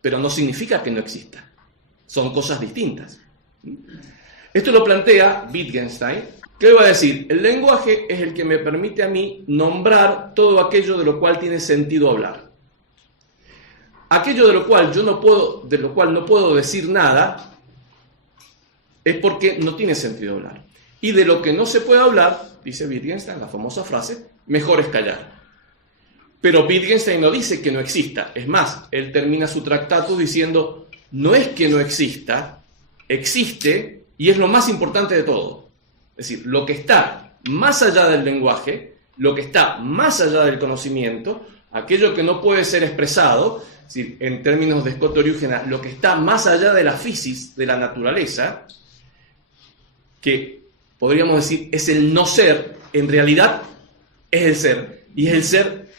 Pero no significa que no exista. Son cosas distintas. Esto lo plantea Wittgenstein, que va a decir, el lenguaje es el que me permite a mí nombrar todo aquello de lo cual tiene sentido hablar. Aquello de lo cual no puedo decir nada, es porque no tiene sentido hablar. Y de lo que no se puede hablar, dice Wittgenstein, la famosa frase, mejor es callar. Pero Wittgenstein no dice que no exista. Es más, él termina su tractatus diciendo, no es que no exista, existe y es lo más importante de todo. Es decir, lo que está más allá del lenguaje, lo que está más allá del conocimiento, aquello que no puede ser expresado, es decir, en términos de Scott Eriúgena, lo que está más allá de la physis, de la naturaleza, que podríamos decir es el no ser, en realidad es el ser, y es el ser,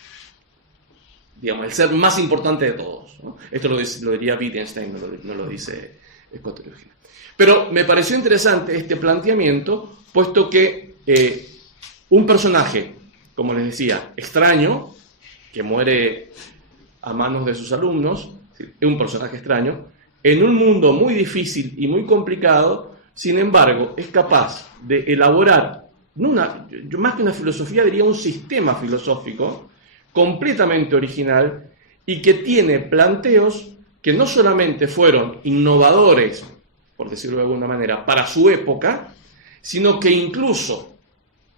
digamos, el ser más importante de todos, ¿no? Esto lo diría Wittgenstein, no lo dice Scott Eriúgena. Pero me pareció interesante este planteamiento, puesto que un personaje, como les decía, extraño, que muere a manos de sus alumnos, es un personaje extraño, en un mundo muy difícil y muy complicado, sin embargo, es capaz de elaborar, yo más que una filosofía diría un sistema filosófico completamente original y que tiene planteos que no solamente fueron innovadores, por decirlo de alguna manera, para su época, sino que incluso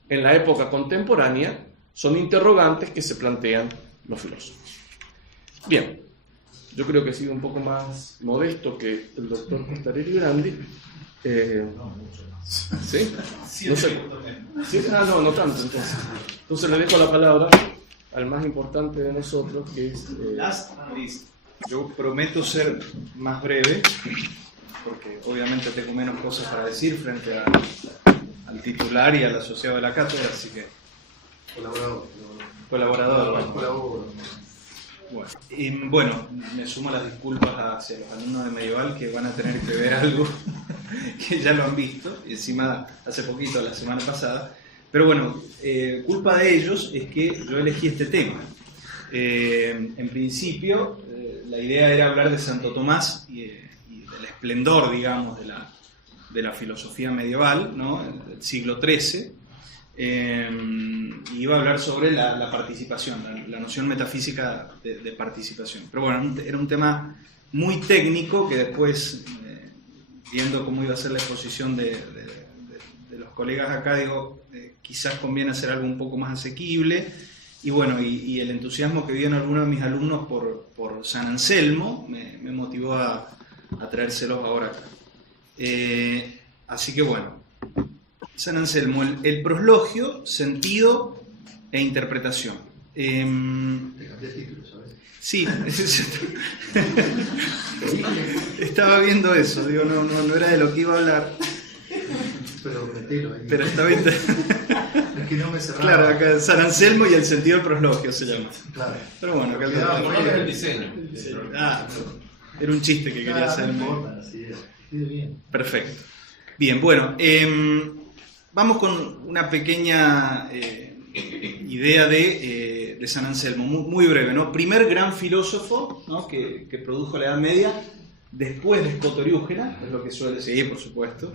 en la época contemporánea son interrogantes que se plantean los filósofos. Bien, yo creo que he sido un poco más modesto que el doctor Costarelli Grandi. ¿Sí? No sé. ¿Sí? No tanto entonces. Entonces le dejo la palabra al más importante de nosotros, que es... Last and least. Yo prometo ser más breve, porque obviamente tengo menos cosas para decir frente al titular y al asociado de la cátedra, así que... Colaborador. Colaborador. Colaboro. Bueno, me sumo a las disculpas hacia los alumnos de Medieval que van a tener que ver algo que ya lo han visto, y encima hace poquito, la semana pasada. Pero bueno, culpa de ellos es que yo elegí este tema. En principio, la idea era hablar de Santo Tomás y del esplendor, digamos, de la filosofía medieval, ¿no? Del siglo XIII. Y iba a hablar sobre la participación, la noción metafísica de participación. Pero bueno, era un tema muy técnico que después, viendo cómo iba a ser la exposición de los colegas acá, digo, quizás conviene hacer algo un poco más asequible. Y bueno, y el entusiasmo que vi en algunos de mis alumnos por San Anselmo me motivó a traérselos ahora acá. Así que bueno, San Anselmo, el proslogio, sentido e interpretación. Te cambié el título, ¿sabes? Sí, estaba viendo eso, digo, no era de lo que iba a hablar. Pero metelo ahí. Pero estaba viendo. Es que no me cerraba. Claro, acá San Anselmo y el sentido del proslogio se llama. Claro. Pero bueno, acá Quedaba lo muy Poner bien. el diseño. Ah, era un chiste que quería hacer. No importa, así es. Quede bien. Perfecto. Bien, bueno, vamos con una pequeña idea de San Anselmo, muy breve, ¿no? Primer gran filósofo, ¿no? que produjo la Edad Media, después de Scotoriúgena, es lo que suele decir, por supuesto,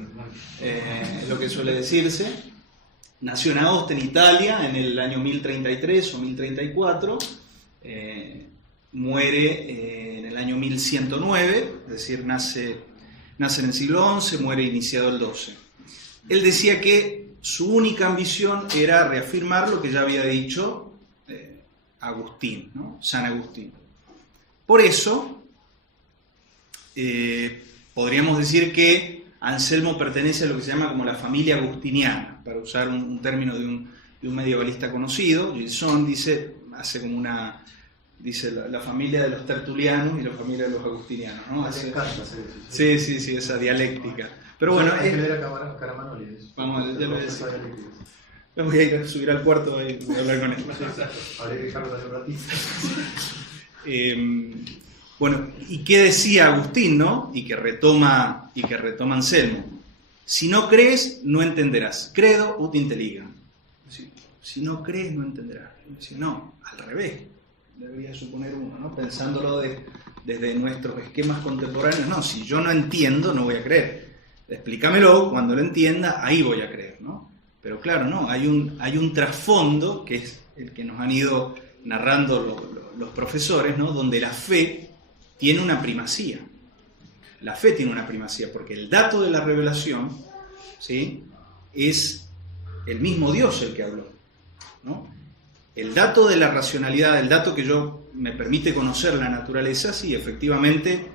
es lo que suele decirse. Nació en Aosta, en Italia, en el año 1033 o 1034, muere en el año 1109, es decir, nace en el siglo XI, muere iniciado el XII. Él decía que su única ambición era reafirmar lo que ya había dicho Agustín, ¿no? San Agustín. Por eso, podríamos decir que Anselmo pertenece a lo que se llama como la familia agustiniana, para usar un término de un medievalista conocido. Gilson dice la familia de los tertulianos y la familia de los agustinianos, ¿no? Sí, esa dialéctica. Pero bueno, hay que leer a Caramanoli. Vamos, ya lo decía. Me voy a ir a subir al cuarto y voy a hablar con él. Habría que dejarlo de un ratito. Bueno, ¿y qué decía Agustín, no? Y que retoma Anselmo. Si no crees, no entenderás. Credo ut intelliga. Si no crees, no entenderás. No, al revés. Debería suponer uno, ¿no? Pensándolo desde nuestros esquemas contemporáneos. No, si yo no entiendo, no voy a creer. Explícamelo, cuando lo entienda, ahí voy a creer, ¿no? Pero claro, no, hay un trasfondo, que es el que nos han ido narrando los profesores, ¿no? Donde la fe tiene una primacía. La fe tiene una primacía, porque el dato de la revelación, ¿sí? Es el mismo Dios el que habló, ¿no? El dato de la racionalidad, el dato que me permite conocer la naturaleza, sí, efectivamente,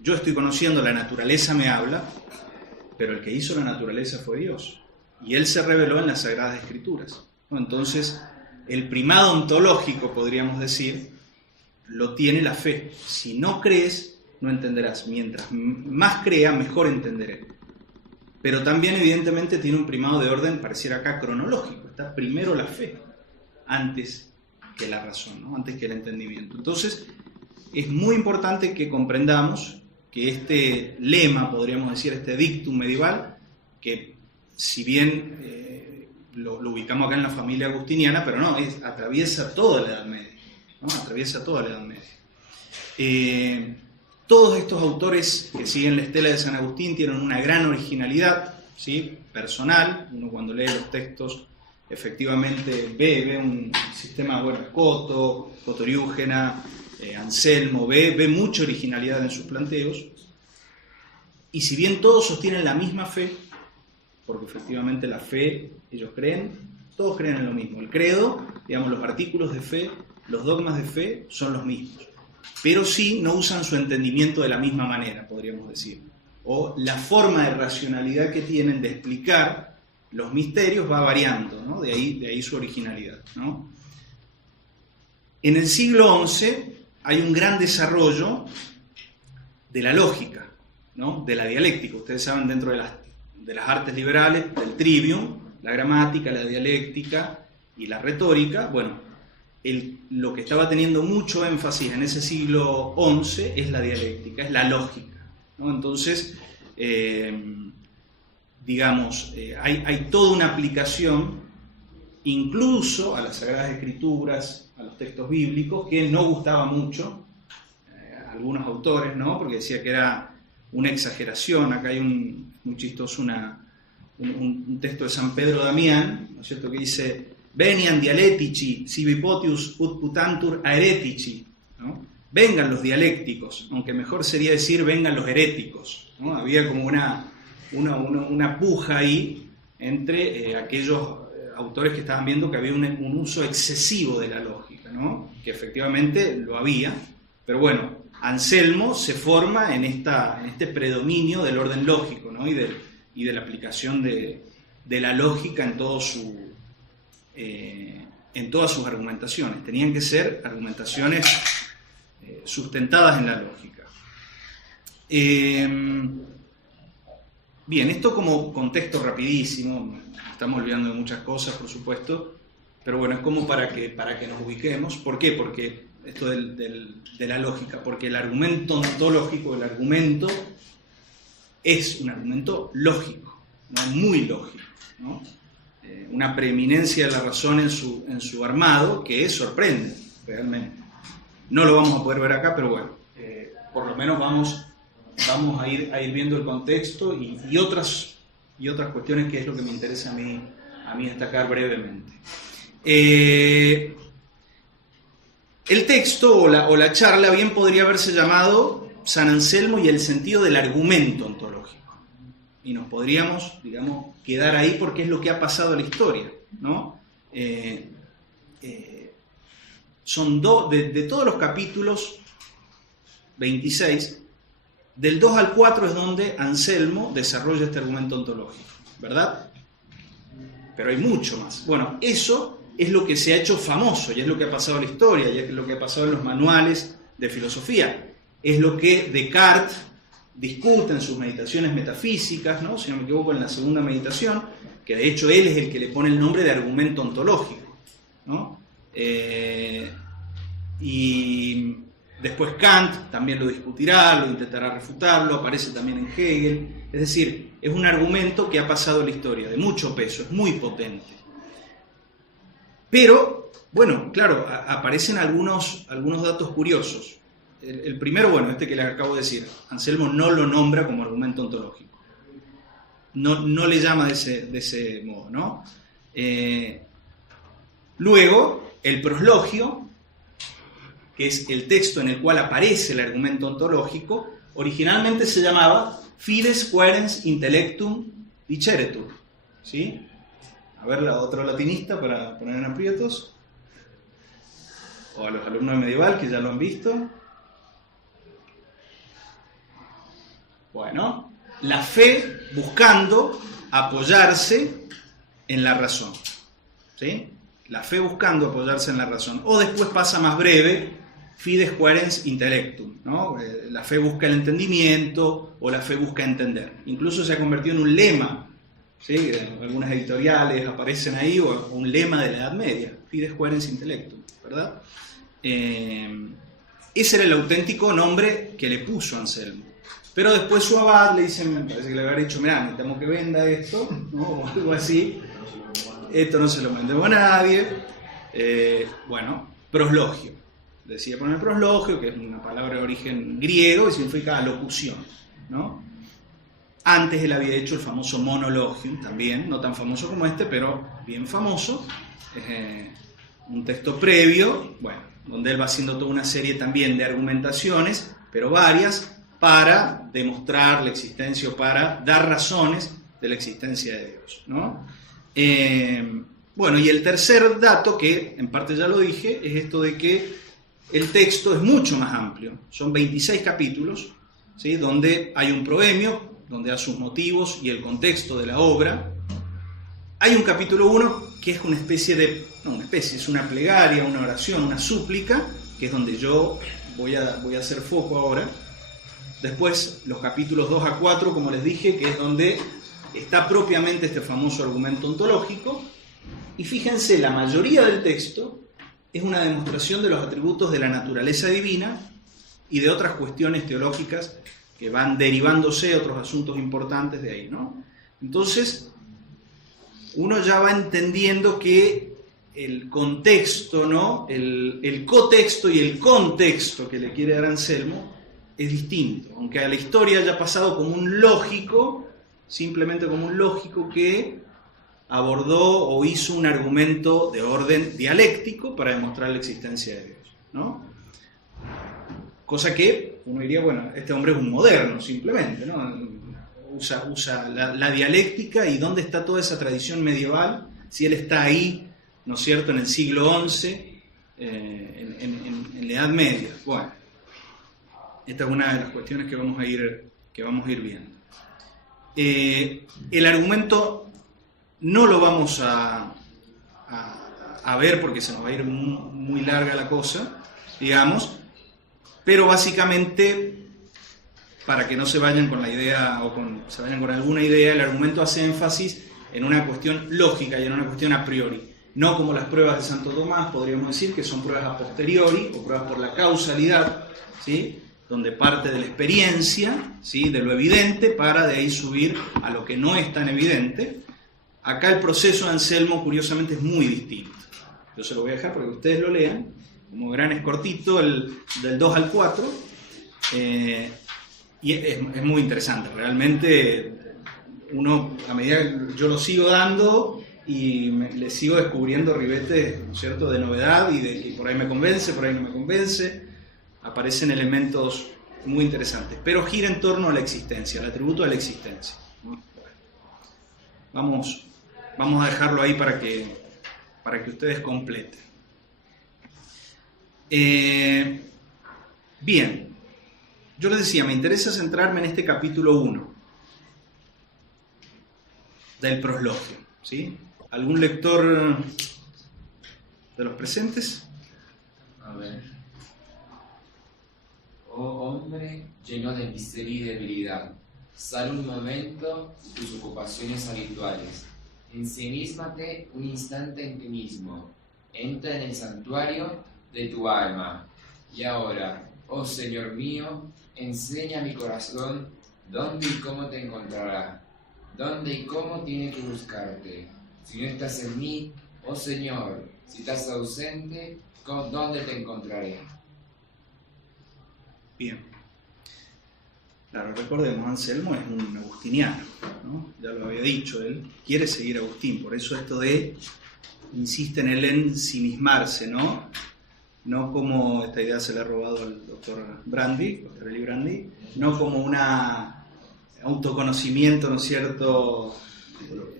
yo estoy conociendo, la naturaleza me habla, pero el que hizo la naturaleza fue Dios. Y Él se reveló en las Sagradas Escrituras, ¿no? Entonces, el primado ontológico, podríamos decir, lo tiene la fe. Si no crees, no entenderás. Mientras más crea, mejor entenderé. Pero también, evidentemente, tiene un primado de orden, pareciera acá, cronológico. Está primero la fe, antes que la razón, ¿no? Antes que el entendimiento. Entonces, es muy importante que comprendamos que este lema, podríamos decir, este dictum medieval, que si bien lo ubicamos acá en la familia agustiniana, pero no, atraviesa toda la Edad Media, ¿no? Atraviesa toda la Edad Media. Todos estos autores que siguen la estela de San Agustín tienen una gran originalidad, ¿sí? Personal. Uno cuando lee los textos efectivamente ve un sistema, bueno, Scotoriúgena, Anselmo, ve mucha originalidad en sus planteos, y si bien todos sostienen la misma fe, porque efectivamente la fe, ellos creen, todos creen en lo mismo, el credo, digamos, los artículos de fe, los dogmas de fe son los mismos, pero sí no usan su entendimiento de la misma manera, podríamos decir, o la forma de racionalidad que tienen de explicar los misterios va variando, ¿no? De ahí su originalidad, ¿no? En el siglo XI hay un gran desarrollo de la lógica, ¿no? De la dialéctica. Ustedes saben, dentro de las artes liberales, del trivium, la gramática, la dialéctica y la retórica. Bueno, lo que estaba teniendo mucho énfasis en ese siglo XI es la dialéctica, es la lógica, ¿no? Entonces, hay toda una aplicación incluso a las Sagradas Escrituras, a los textos bíblicos, que no gustaba mucho a algunos autores, ¿no? Porque decía que era una exageración. Acá hay muy chistoso un texto de San Pedro Damián, ¿no es cierto?, que dice: Venian dialettici, sibi potius ut putantur aeretici, ¿no? Vengan los dialécticos, aunque mejor sería decir vengan los heréticos, ¿no? Había como una puja ahí entre aquellos autores que estaban viendo que había un uso excesivo de la lógica, ¿no? Que efectivamente lo había, pero bueno, Anselmo se forma en este predominio del orden lógico, ¿no? y de la aplicación de la lógica en todas sus argumentaciones. Tenían que ser argumentaciones sustentadas en la lógica. Bien, esto como contexto rapidísimo. Estamos olvidando de muchas cosas, por supuesto, pero bueno, es como para que nos ubiquemos. ¿Por qué? Porque esto de la lógica, porque el argumento ontológico, el argumento es un argumento lógico, ¿no? Muy lógico, ¿no? Una preeminencia de la razón en su armado que sorprende realmente. No lo vamos a poder ver acá, pero bueno, por lo menos vamos a ir viendo el contexto y otras cuestiones, que es lo que me interesa a mí destacar brevemente. El texto o la charla bien podría haberse llamado San Anselmo y el sentido del argumento ontológico. Y nos podríamos, quedar ahí porque es lo que ha pasado en la historia, ¿no? Son de todos los capítulos 26, del 2 al 4 es donde Anselmo desarrolla este argumento ontológico, ¿verdad? Pero hay mucho más. Bueno, eso es lo que se ha hecho famoso, y es lo que ha pasado en la historia, y es lo que ha pasado en los manuales de filosofía. Es lo que Descartes discute en sus meditaciones metafísicas, ¿no? Si no me equivoco, en la segunda meditación, que de hecho él es el que le pone el nombre de argumento ontológico, ¿no? Y después Kant también lo discutirá, lo intentará refutarlo, aparece también en Hegel. Es decir, es un argumento que ha pasado en la historia, de mucho peso, es muy potente. Pero, bueno, claro, aparecen algunos datos curiosos. El primero, bueno, este que les acabo de decir, Anselmo no lo nombra como argumento ontológico. No le llama de ese modo, ¿no? Luego, el proslogio, que es el texto en el cual aparece el argumento ontológico, originalmente se llamaba Fides Quaerens Intellectum Diceretur, ¿sí? A ver, la otra latinista para poner en aprietos, o a los alumnos de medieval que ya lo han visto. Bueno, la fe buscando apoyarse en la razón, ¿sí? La fe buscando apoyarse en la razón. O después pasa más breve, Fides Quaerens Intellectum, ¿no? La fe busca el entendimiento, o la fe busca entender. Incluso se ha convertido en un lema, ¿sí? Algunas editoriales aparecen ahí, o un lema de la Edad Media, Fides Quaerens Intellectum, ¿verdad? Ese era el auténtico nombre que le puso Anselmo. Pero después su abad le dice, me parece que le había dicho, mirá, necesitamos que venda esto, ¿no? O algo así. Esto no se lo vendemos a nadie. Bueno, proslogio. Decía poner proslogio, que es una palabra de origen griego y significa alocución, ¿no? Antes él había hecho el famoso monologium también, no tan famoso como este, pero bien famoso. Un texto previo, bueno, donde él va haciendo toda una serie también de argumentaciones, pero varias, para demostrar la existencia o para dar razones de la existencia de Dios, ¿no? Bueno, y el tercer dato, que en parte ya lo dije, es esto de que el texto es mucho más amplio. Son 26 capítulos, ¿sí? Donde hay un proemio, donde da sus motivos y el contexto de la obra. Hay un capítulo 1 que es una especie de... no, una especie, es una plegaria, una oración, una súplica, que es donde yo voy a hacer foco ahora. Después, los capítulos 2 a 4, como les dije, que es donde está propiamente este famoso argumento ontológico. Y fíjense, la mayoría del texto es una demostración de los atributos de la naturaleza divina y de otras cuestiones teológicas que van derivándose, otros asuntos importantes de ahí, ¿no? Entonces, uno ya va entendiendo que el contexto, ¿no? El cotexto y el contexto que le quiere dar Anselmo es distinto, aunque a la historia haya pasado como un lógico, simplemente como un lógico que abordó o hizo un argumento de orden dialéctico para demostrar la existencia de Dios, ¿no? Cosa que uno diría, bueno, este hombre es un moderno, simplemente, ¿no? Usa la dialéctica, y ¿dónde está toda esa tradición medieval? Si él está ahí, ¿no es cierto?, en el siglo XI, en la Edad Media. Bueno, esta es una de las cuestiones que vamos a ir viendo. El argumento no lo vamos a ver porque se nos va a ir muy larga la cosa, digamos, pero básicamente, para que no se vayan con la idea se vayan con alguna idea, el argumento hace énfasis en una cuestión lógica y en una cuestión a priori, no como las pruebas de Santo Tomás, podríamos decir que son pruebas a posteriori o pruebas por la causalidad, ¿sí?, donde parte de la experiencia, ¿sí?, de lo evidente, para de ahí subir a lo que no es tan evidente. Acá el proceso de Anselmo, curiosamente, es muy distinto. Yo se lo voy a dejar para que ustedes lo lean. Como verán, es cortito, del 2 al 4, y es muy interesante. Realmente, uno, a medida que yo lo sigo dando y le sigo descubriendo ribetes, ¿no es cierto?, de novedad, y de que por ahí me convence, por ahí no me convence, aparecen elementos muy interesantes, pero gira en torno a la existencia, al atributo de la existencia. Vamos a dejarlo ahí para que ustedes completen. Bien, yo les decía, me interesa centrarme en este capítulo 1 del prosloquio, ¿sí? ¿Algún lector de los presentes? A ver. Oh hombre lleno de miseria y debilidad, sal un momento de tus ocupaciones habituales, ensimismate un instante en ti mismo, entra en el santuario de tu alma. Y ahora, oh Señor mío, enseña a mi corazón dónde y cómo te encontrará, dónde y cómo tiene que buscarte. Si no estás en mí, oh Señor, si estás ausente, ¿dónde te encontraré? Bien. Claro, recordemos, Anselmo es un agustiniano, ¿no? Ya lo había dicho, él quiere seguir a Agustín, por eso esto insiste en el ensimismarse, ¿no? No como, esta idea se la ha robado al doctor Brandi, no como un autoconocimiento, ¿no es cierto?,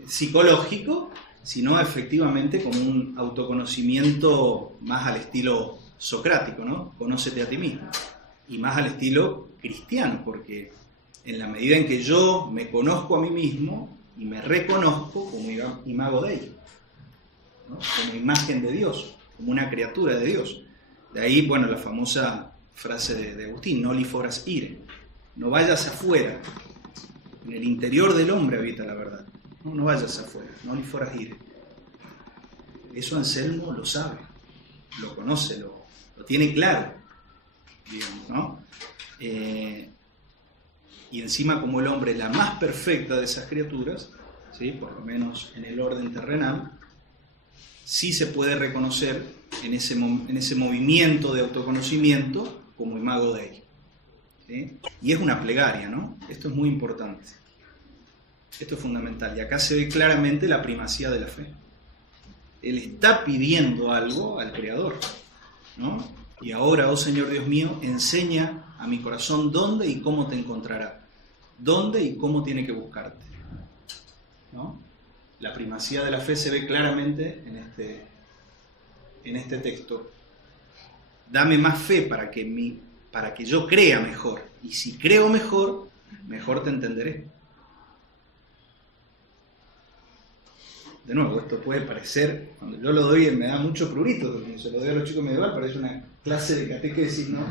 psicológico, sino efectivamente como un autoconocimiento más al estilo socrático, ¿no? Conócete a ti mismo. Y más al estilo cristiano, porque en la medida en que yo me conozco a mí mismo y me reconozco como imago Dei, ¿no?, como imagen de Dios, como una criatura de Dios. De ahí, bueno, la famosa frase de Agustín, noli foras ire, no vayas afuera, en el interior del hombre habita la verdad, no vayas afuera, noli foras ire. Eso Anselmo lo sabe, lo conoce, lo tiene claro, digamos, ¿no? Y encima, como el hombre es la más perfecta de esas criaturas, ¿sí?, por lo menos en el orden terrenal, sí se puede reconocer en ese movimiento de autoconocimiento como imago Dei, ¿sí? Y es una plegaria, ¿no? Esto es muy importante, esto es fundamental, y acá se ve claramente la primacía de la fe. Él está pidiendo algo al Creador, ¿no? Y ahora, oh Señor Dios mío, enseña a mi corazón dónde y cómo te encontrará, dónde y cómo tiene que buscarte, ¿no? La primacía de la fe se ve claramente en este texto. Dame más fe para que yo crea mejor, y si creo mejor, mejor te entenderé. De nuevo, esto puede parecer, cuando yo lo doy me da mucho prurito, porque se lo doy a los chicos medieval, parece una clase de catequesis, ¿no?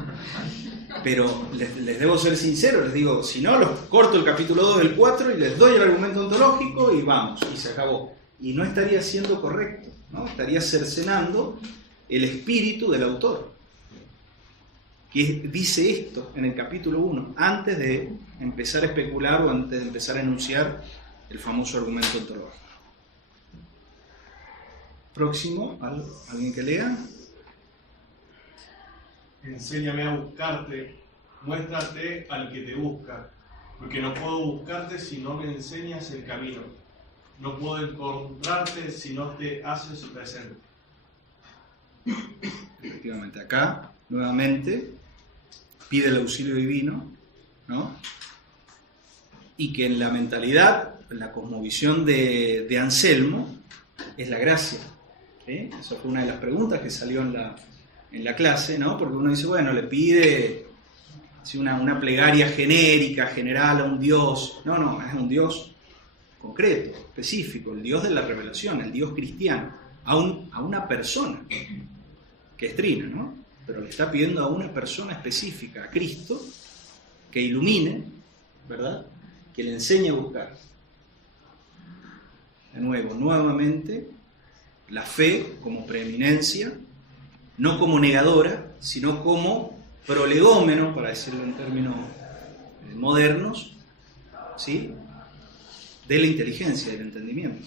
Pero les debo ser sincero, les digo, si no, los corto el capítulo 2 del 4 y les doy el argumento ontológico y vamos, y se acabó. Y no estaría siendo correcto, ¿no? Estaría cercenando el espíritu del autor, que dice esto en el capítulo 1, antes de empezar a especular o antes de empezar a enunciar el famoso argumento ontológico. Próximo, ¿alguien que lea? Enséñame a buscarte, muéstrate al que te busca, porque no puedo buscarte si no me enseñas el camino. No puedo encontrarte si no te haces presente. Efectivamente, acá, nuevamente, pide el auxilio divino, ¿no? Y que en la mentalidad, en la cosmovisión de Anselmo, es la gracia. ¿Sí? Esa fue una de las preguntas que salió en la clase, ¿no? Porque uno dice, bueno, le pide ¿sí? una plegaria genérica, general a un Dios. No, es un Dios concreto, específico, el Dios de la revelación, el Dios cristiano, a una persona, que es trina, ¿no? Pero le está pidiendo a una persona específica, a Cristo, que ilumine, ¿verdad? Que le enseñe a buscar. De nuevo, nuevamente, la fe como preeminencia, no como negadora, sino como prolegómeno, para decirlo en términos modernos, ¿sí? De la inteligencia, del entendimiento.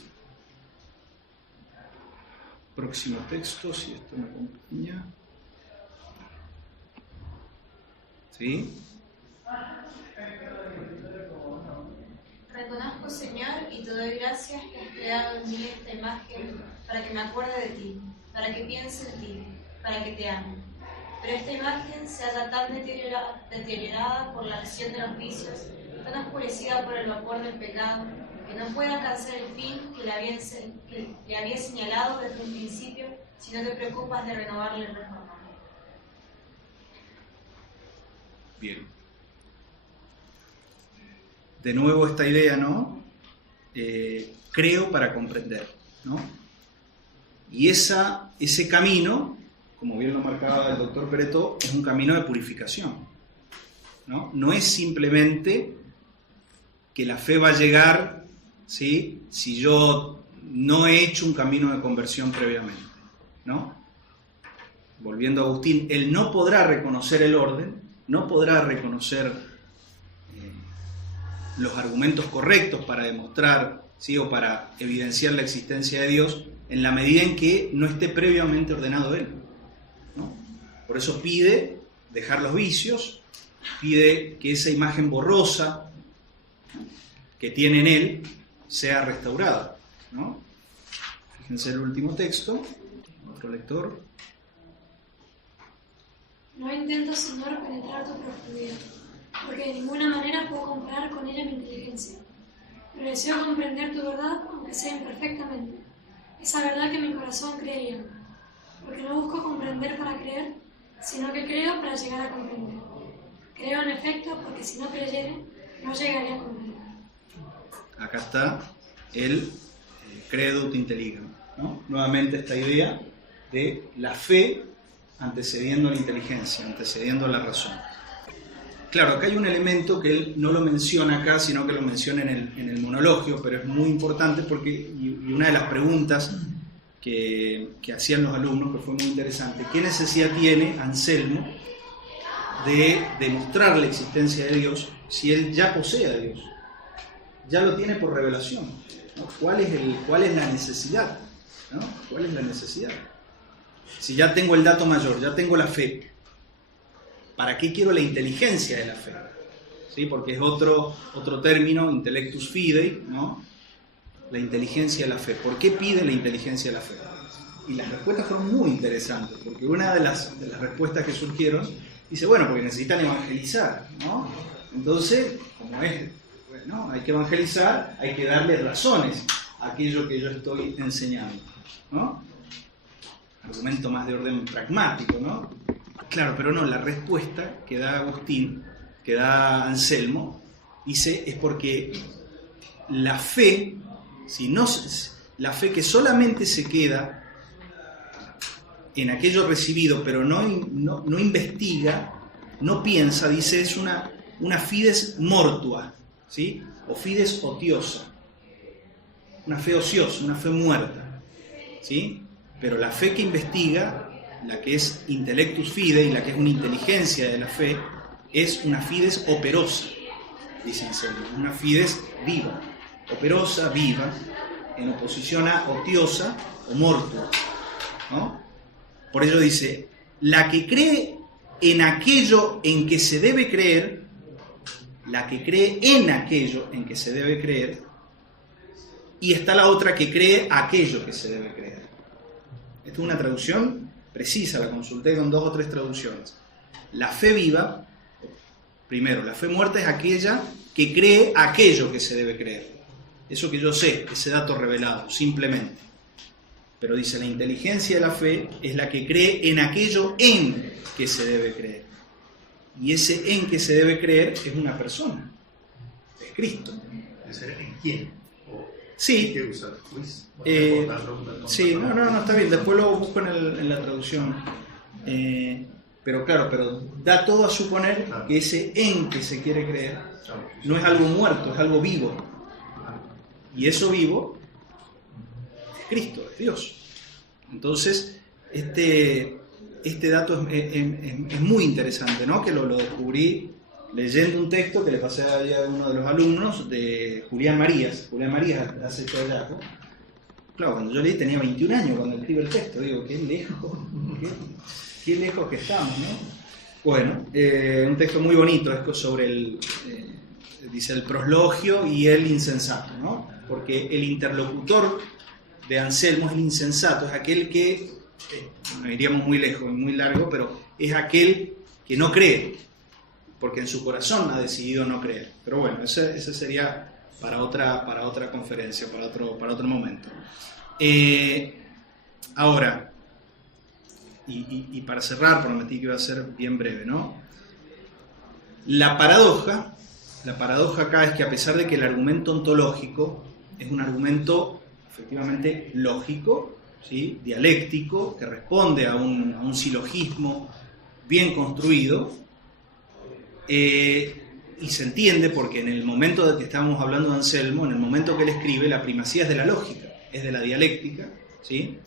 Próximo texto, si esto me acompaña. ¿Sí? Reconozco, Señor, y te doy gracias que has creado en mí esta imagen para que me acuerde de ti, para que piense en ti, para que te ame. Pero esta imagen se halla tan deteriorada por la acción de los vicios, tan oscurecida por el vapor del pecado, que no puede alcanzar el fin que le había señalado desde un principio si no te preocupas de renovarle y reformarle. Bien. De nuevo esta idea, ¿no? Creo para comprender, ¿no? Y ese camino, como bien lo marcaba el doctor Peretó, es un camino de purificación, ¿no? No es simplemente que la fe va a llegar, ¿sí? Si yo no he hecho un camino de conversión previamente, ¿no? Volviendo a Agustín, él no podrá reconocer el orden, no podrá reconocer los argumentos correctos para demostrar, ¿sí? O para evidenciar la existencia de Dios en la medida en que no esté previamente ordenado él, ¿no? Por eso pide dejar los vicios, pide que esa imagen borrosa que tiene en él sea restaurada, ¿no? Fíjense el último texto, otro lector. No intento, Señor, penetrar tu profundidad, porque de ninguna manera puedo comparar con ella mi inteligencia. Pero deseo comprender tu verdad, aunque sea imperfectamente, esa verdad que mi corazón cree y ama. Porque no busco comprender para creer, sino que creo para llegar a comprender. Creo en efecto, porque si no creyere, no llegaré a comprender. Acá está el credo ut intelligam, ¿no? Nuevamente esta idea de la fe antecediendo la inteligencia, antecediendo la razón. Claro, acá hay un elemento que él no lo menciona acá, sino que lo menciona en el monologio, pero es muy importante porque, y una de las preguntas que hacían los alumnos, que fue muy interesante, ¿qué necesidad tiene Anselmo de demostrar la existencia de Dios si él ya posee a Dios? Ya lo tiene por revelación, ¿no? ¿Cuál es la necesidad? ¿No? ¿Cuál es la necesidad? Si ya tengo el dato mayor, ya tengo la fe, ¿para qué quiero la inteligencia de la fe? ¿Sí? Porque es otro término, intellectus fidei, ¿no? La inteligencia de la fe. ¿Por qué pide la inteligencia de la fe? Y las respuestas fueron muy interesantes, porque una de las respuestas que surgieron dice, bueno, porque necesitan evangelizar, ¿no? Entonces, como es, bueno, hay que evangelizar, hay que darle razones a aquello que yo estoy enseñando, ¿no? Argumento más de orden pragmático, ¿no? Claro, pero no, la respuesta que da Agustín, que da Anselmo, dice, es porque la fe, la fe que solamente se queda en aquello recibido, pero no investiga, no piensa, dice, es una fides mortua, ¿sí? O fides otiosa, una fe ociosa, una fe muerta, ¿sí? Pero la fe que investiga la que es intellectus fidei, la que es una inteligencia de la fe, es una fides operosa, dice Anselmo, una fides viva, operosa, viva, en oposición a otiosa o mortua, ¿no? Por ello dice, la que cree en aquello en que se debe creer, la que cree en aquello en que se debe creer, y está la otra que cree aquello que se debe creer. Esta es una traducción precisa, la consulté con 2 o 3 traducciones. La fe viva, primero, la fe muerta es aquella que cree aquello que se debe creer. Eso que yo sé, ese dato revelado, simplemente. Pero dice, la inteligencia de la fe es la que cree en aquello en que se debe creer. Y ese en que se debe creer es una persona, es Cristo. ¿En quién? Sí. ¿Qué usa? ¿Quiz? Sí, no, está bien, después lo busco en la traducción. Pero claro, pero da todo a suponer que ese en que se quiere creer no es algo muerto, es algo vivo. Y eso vivo es Cristo, es Dios. Entonces, este dato es muy interesante, ¿no? Que lo descubrí leyendo un texto que le pasé a uno de los alumnos de Julián Marías. Julián Marías hace este hallazgo. Claro, cuando yo leí tenía 21 años cuando escribe el texto. Digo, qué lejos que estamos, ¿no? Bueno, un texto muy bonito, es sobre dice el proslogio y el insensato, ¿no? Porque el interlocutor de Anselmo es el insensato, es aquel que, no iríamos muy lejos, muy largo, pero es aquel que no cree, porque en su corazón ha decidido no creer. Pero bueno, ese sería para otra conferencia, para otro momento. Ahora, y para cerrar, prometí que iba a ser bien breve, ¿no? La paradoja acá es que a pesar de que el argumento ontológico es un argumento efectivamente lógico, ¿sí? Dialéctico, que responde a un silogismo bien construido, y se entiende porque en el momento de que estábamos hablando de Anselmo, en el momento que él escribe, la primacía es de la lógica, es de la dialéctica, ¿sí?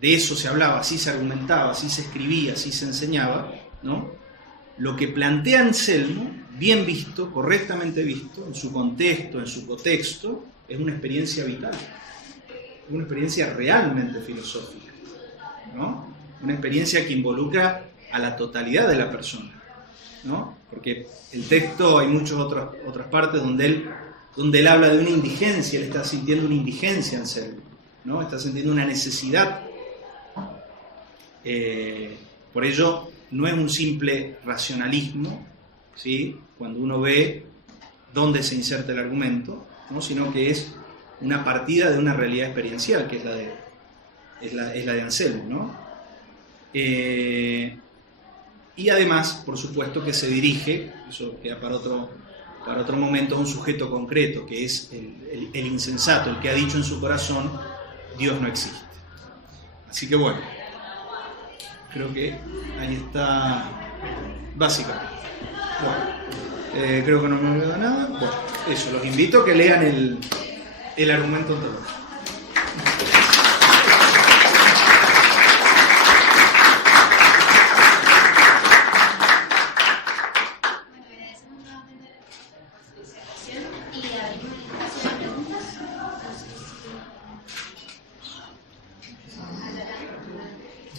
De eso se hablaba, así se argumentaba, así se escribía, así se enseñaba, ¿no? Lo que plantea Anselmo, bien visto, correctamente visto, en su contexto, en su contexto, es una experiencia vital, una experiencia realmente filosófica, ¿no? Una experiencia que involucra a la totalidad de la persona, ¿no? Porque el texto, hay muchas otras partes donde él habla de una indigencia, él está sintiendo una indigencia en Anselmo, ¿no? Está sintiendo una necesidad. Por ello, no es un simple racionalismo, ¿sí? Cuando uno ve dónde se inserta el argumento, ¿no? Sino que es una partida de una realidad experiencial, que es la de Anselmo, ¿no? Y además, por supuesto, que se dirige, eso queda para otro momento, a un sujeto concreto, que es el insensato, el que ha dicho en su corazón, Dios no existe. Así que bueno, creo que ahí está básicamente. Bueno, creo que no me olvido nada. Bueno, eso, los invito a que lean el argumento ontológico.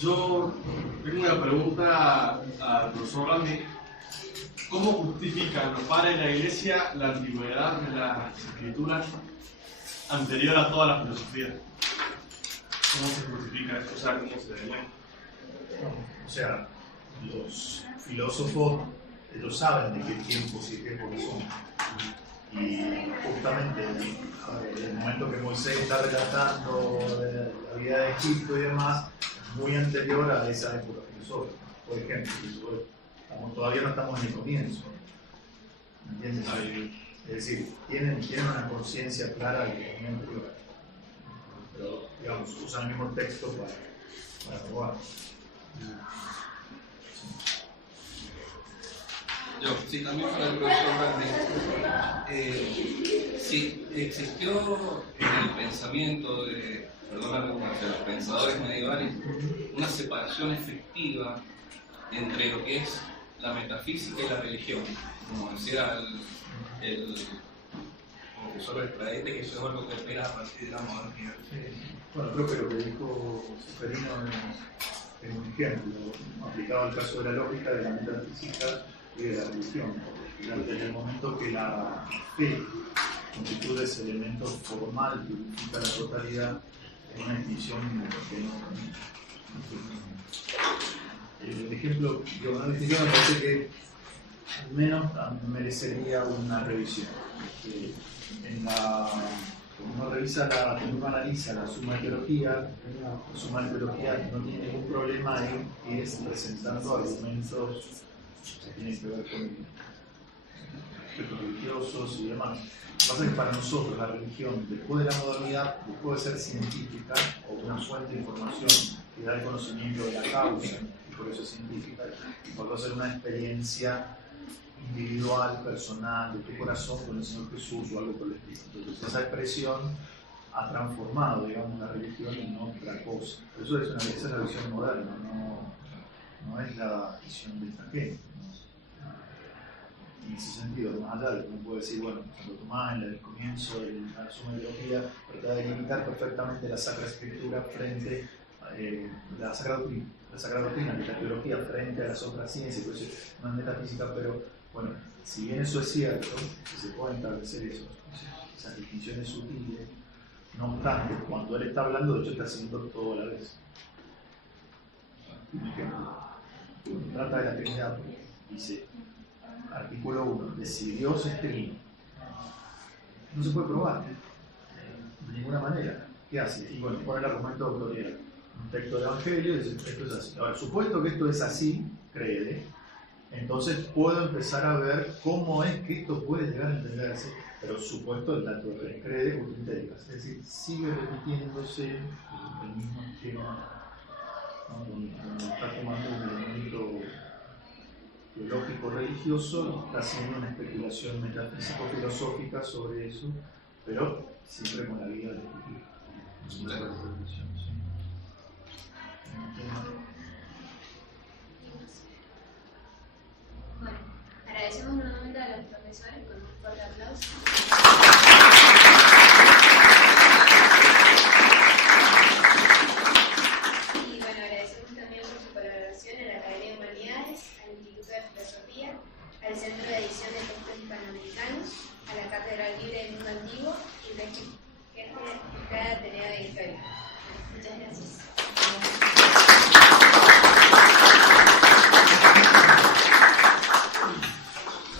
Yo tengo una pregunta al profesor Randy. ¿Cómo justifican los padres de la Iglesia la antigüedad de las escrituras anterior a toda la filosofía? ¿Cómo se justifica esto? O sea, ¿cómo se demuestra? O sea, los filósofos, ellos saben de qué tiempos y qué épocas son. Y justamente en el momento que Moisés está relatando la vida de Egipto y demás, muy anterior a esa época filosófica. Por ejemplo, todavía no estamos en el comienzo. ¿Me entiendes? Es decir, tienen una conciencia clara de que es muy anterior. Pero, digamos, usan el mismo texto para probar. Sí, también para el profesor Randy. si existió en el pensamiento de, perdón la redundancia, de los pensadores medievales, una separación efectiva entre lo que es la metafísica y la religión, como decía el profesor Estradete, que eso es algo que opera a partir de la modernidad. Bueno, creo que lo que dijo Seferino es un ejemplo aplicado al caso de la lógica, de la metafísica y de la religión. Desde el momento que la fe constituye ese elemento formal que unifica la totalidad, es una definición que no. El ejemplo, una definición me parece que al menos merecería una revisión. Cuando uno analiza la suma de teología no tiene ningún problema en ir presentando argumentos que tienen que ver con aspectos religiosos y demás. Lo que pasa es que para nosotros la religión, después de la modernidad, dejó de ser científica o una fuente de información que da el conocimiento de la causa, y por eso es científica, y pasó a ser una experiencia individual, personal, de tu corazón con el Señor Jesús o algo por el estilo. Entonces esa expresión ha transformado, digamos, la religión en otra cosa. Eso esa es la visión moderna, no es la visión de esta gente. En ese sentido, más allá de que uno puede decir, bueno, Santo Tomás en el comienzo de la suma de teología trata de limitar perfectamente la Sacra Escritura frente a la Sagrada Doctrina, que es la teología, frente a las otras ciencias, por eso no es metafísica, pero bueno, si bien eso es cierto, que se pueden establecer esas distinciones sutiles, no obstante, cuando él está hablando, de hecho está haciendo todo a la vez. Un ejemplo, trata de la Trinidad, dice, artículo 1, de si Dios es trino. No se puede probar de ninguna manera. ¿Qué hace? Y bueno, pone el argumento autorial. Un texto del Evangelio dice, esto es así. Ahora, supuesto que esto es así, cree, entonces puedo empezar a ver cómo es que esto puede llegar a entenderse, pero supuesto el dato de cree ut intelligas, es decir, sigue repitiéndose el mismo esquema, ¿no? Donde está tomando un elemento teológico religioso y está haciendo una especulación metafísico-filosófica sobre eso, pero siempre con la guía de la religión. Bueno, agradecemos nuevamente a los profesores con un fuerte aplauso.